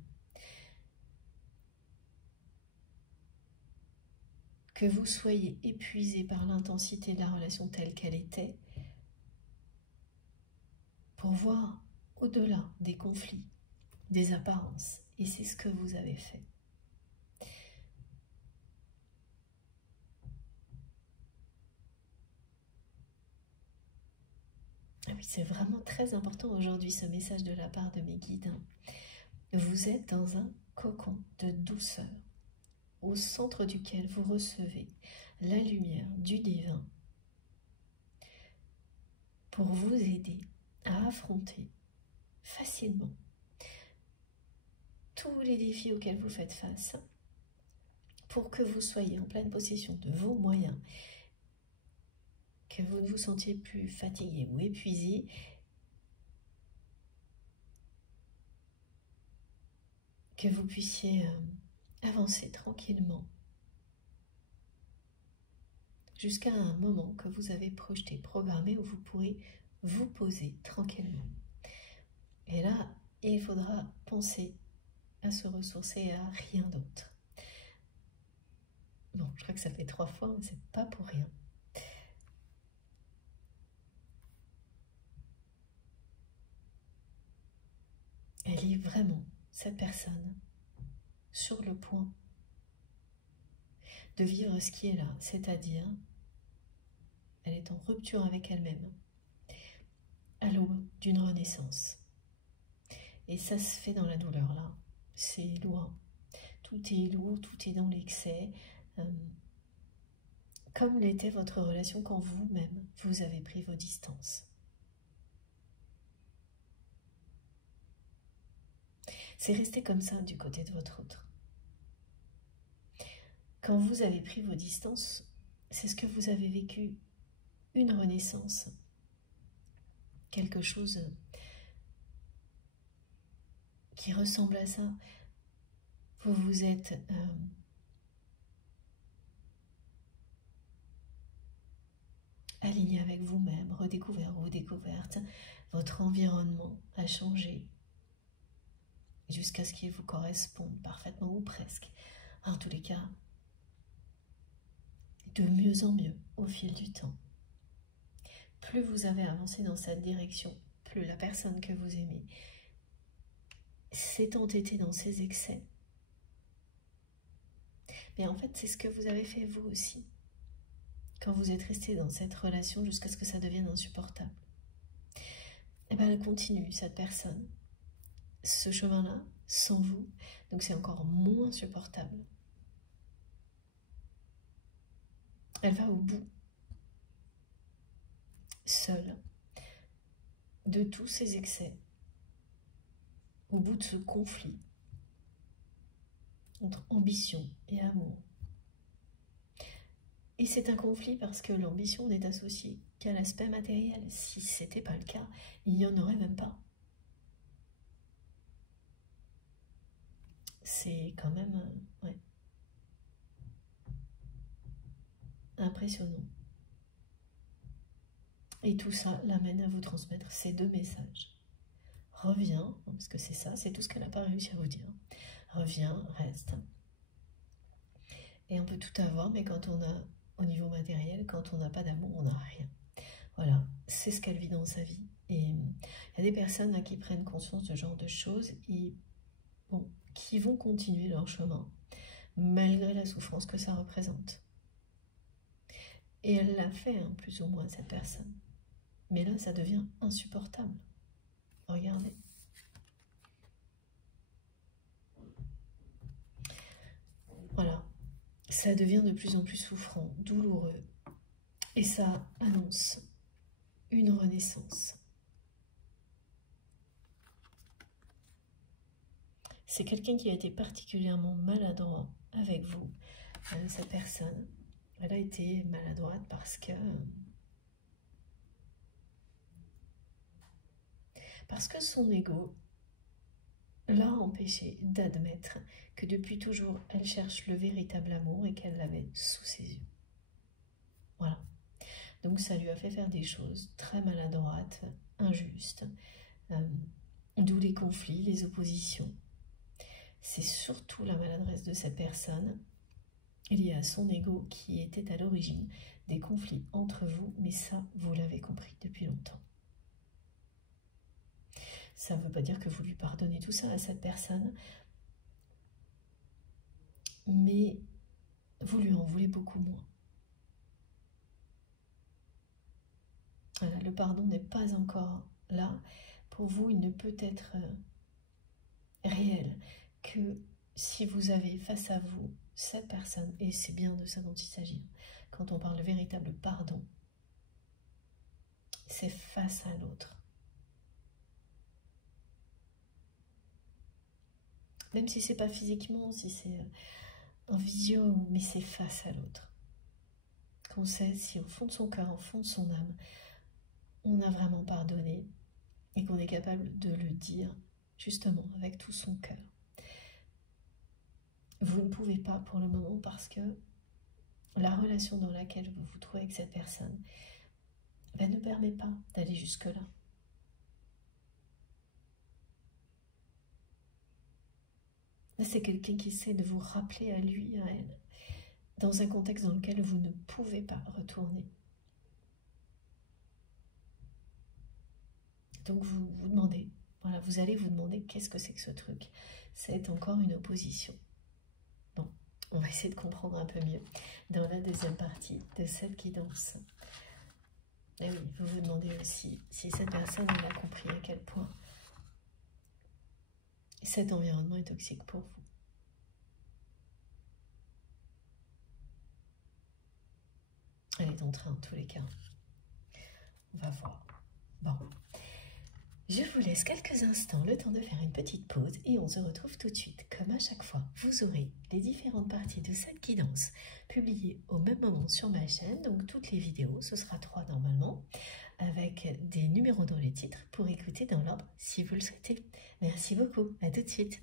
Que vous soyez épuisé par l'intensité de la relation telle qu'elle était, pour voir au-delà des conflits, des apparences. Et c'est ce que vous avez fait. Ah oui, c'est vraiment très important aujourd'hui ce message de la part de mes guides. Vous êtes dans un cocon de douceur, au centre duquel vous recevez la lumière du divin pour vous aider à affronter facilement tous les défis auxquels vous faites face, pour que vous soyez en pleine possession de vos moyens, que vous ne vous sentiez plus fatigué ou épuisé, que vous puissiez avancer tranquillement jusqu'à un moment que vous avez projeté, programmé, où vous pourrez vous poser tranquillement. Et là, il faudra penser à se ressourcer à rien d'autre. Bon, je crois que ça fait 3 fois, mais c'est pas pour rien. Elle est vraiment, cette personne, sur le point de vivre ce qui est là, c'est-à-dire, elle est en rupture avec elle-même, à l'aube d'une renaissance. Et ça se fait dans la douleur, là. C'est loin. Tout est lourd, tout est dans l'excès. Comme l'était votre relation quand vous-même, vous avez pris vos distances. C'est resté comme ça du côté de votre autre. Quand vous avez pris vos distances, c'est ce que vous avez vécu, une renaissance, quelque chose qui ressemble à ça. Vous vous êtes aligné avec vous-même, redécouvert ou découverte, votre environnement a changé jusqu'à ce qu'il vous corresponde parfaitement ou presque. En tous les cas, de mieux en mieux au fil du temps. Plus vous avez avancé dans cette direction, plus la personne que vous aimez s'est entêtée dans ses excès. Mais en fait, c'est ce que vous avez fait vous aussi, quand vous êtes resté dans cette relation jusqu'à ce que ça devienne insupportable. Et bien elle continue, cette personne, ce chemin-là, sans vous, donc c'est encore moins supportable. Elle va au bout, seule, de tous ces excès, au bout de ce conflit entre ambition et amour. Et c'est un conflit parce que l'ambition n'est associée qu'à l'aspect matériel. Si ce n'était pas le cas, il n'y en aurait même pas. C'est quand même... ouais. impressionnant. Et tout ça l'amène à vous transmettre ces deux messages. Reviens, parce que c'est ça, c'est tout ce qu'elle n'a pas réussi à vous dire. Reviens, reste. Et on peut tout avoir, mais quand on a, au niveau matériel, quand on n'a pas d'amour, on n'a rien. Voilà, c'est ce qu'elle vit dans sa vie. Et il y a des personnes là, qui prennent conscience de ce genre de choses et bon, qui vont continuer leur chemin, malgré la souffrance que ça représente. Et elle l'a fait, hein, plus ou moins, cette personne. Mais là, ça devient insupportable. Regardez. Voilà. Ça devient de plus en plus souffrant, douloureux. Et ça annonce une renaissance. C'est quelqu'un qui a été particulièrement maladroit avec vous, cette personne. Elle a été maladroite parce son ego l'a empêché d'admettre que depuis toujours, elle cherche le véritable amour et qu'elle l'avait sous ses yeux. Voilà. Donc ça lui a fait faire des choses très maladroites, injustes, d'où les conflits, les oppositions. C'est surtout la maladresse de cette personne liée à son ego qui était à l'origine des conflits entre vous, mais ça, vous l'avez compris depuis longtemps. Ça ne veut pas dire que vous lui pardonnez tout ça à cette personne, mais vous lui en voulez beaucoup moins. Voilà, le pardon n'est pas encore là. Pour vous, il ne peut être réel que si vous avez face à vous cette personne, et c'est bien de ça dont il s'agit. Quand on parle de véritable pardon, c'est face à l'autre. Même si c'est pas physiquement, si c'est en visio, mais c'est face à l'autre. Qu'on sait si au fond de son cœur, au fond de son âme, on a vraiment pardonné et qu'on est capable de le dire justement avec tout son cœur. Vous ne pouvez pas pour le moment parce que la relation dans laquelle vous vous trouvez avec cette personne ne permet pas d'aller jusque-là. Là, c'est quelqu'un qui essaie de vous rappeler à lui, à elle, dans un contexte dans lequel vous ne pouvez pas retourner. Donc vous vous demandez, voilà, vous allez vous demander qu'est-ce que c'est que ce truc. C'est encore une opposition. Bon, on va essayer de comprendre un peu mieux dans la deuxième partie de cette guidance. Et oui, vous vous demandez aussi si cette personne a compris à quel point cet environnement est toxique pour vous. Elle est en train, en tous les cas. On va voir. Bon. Je vous laisse quelques instants, le temps de faire une petite pause et on se retrouve tout de suite. Comme à chaque fois, vous aurez les différentes parties de cette guidance publiées au même moment sur ma chaîne. Donc toutes les vidéos, ce sera 3 normalement, avec des numéros dans les titres pour écouter dans l'ordre si vous le souhaitez. Merci beaucoup, à tout de suite.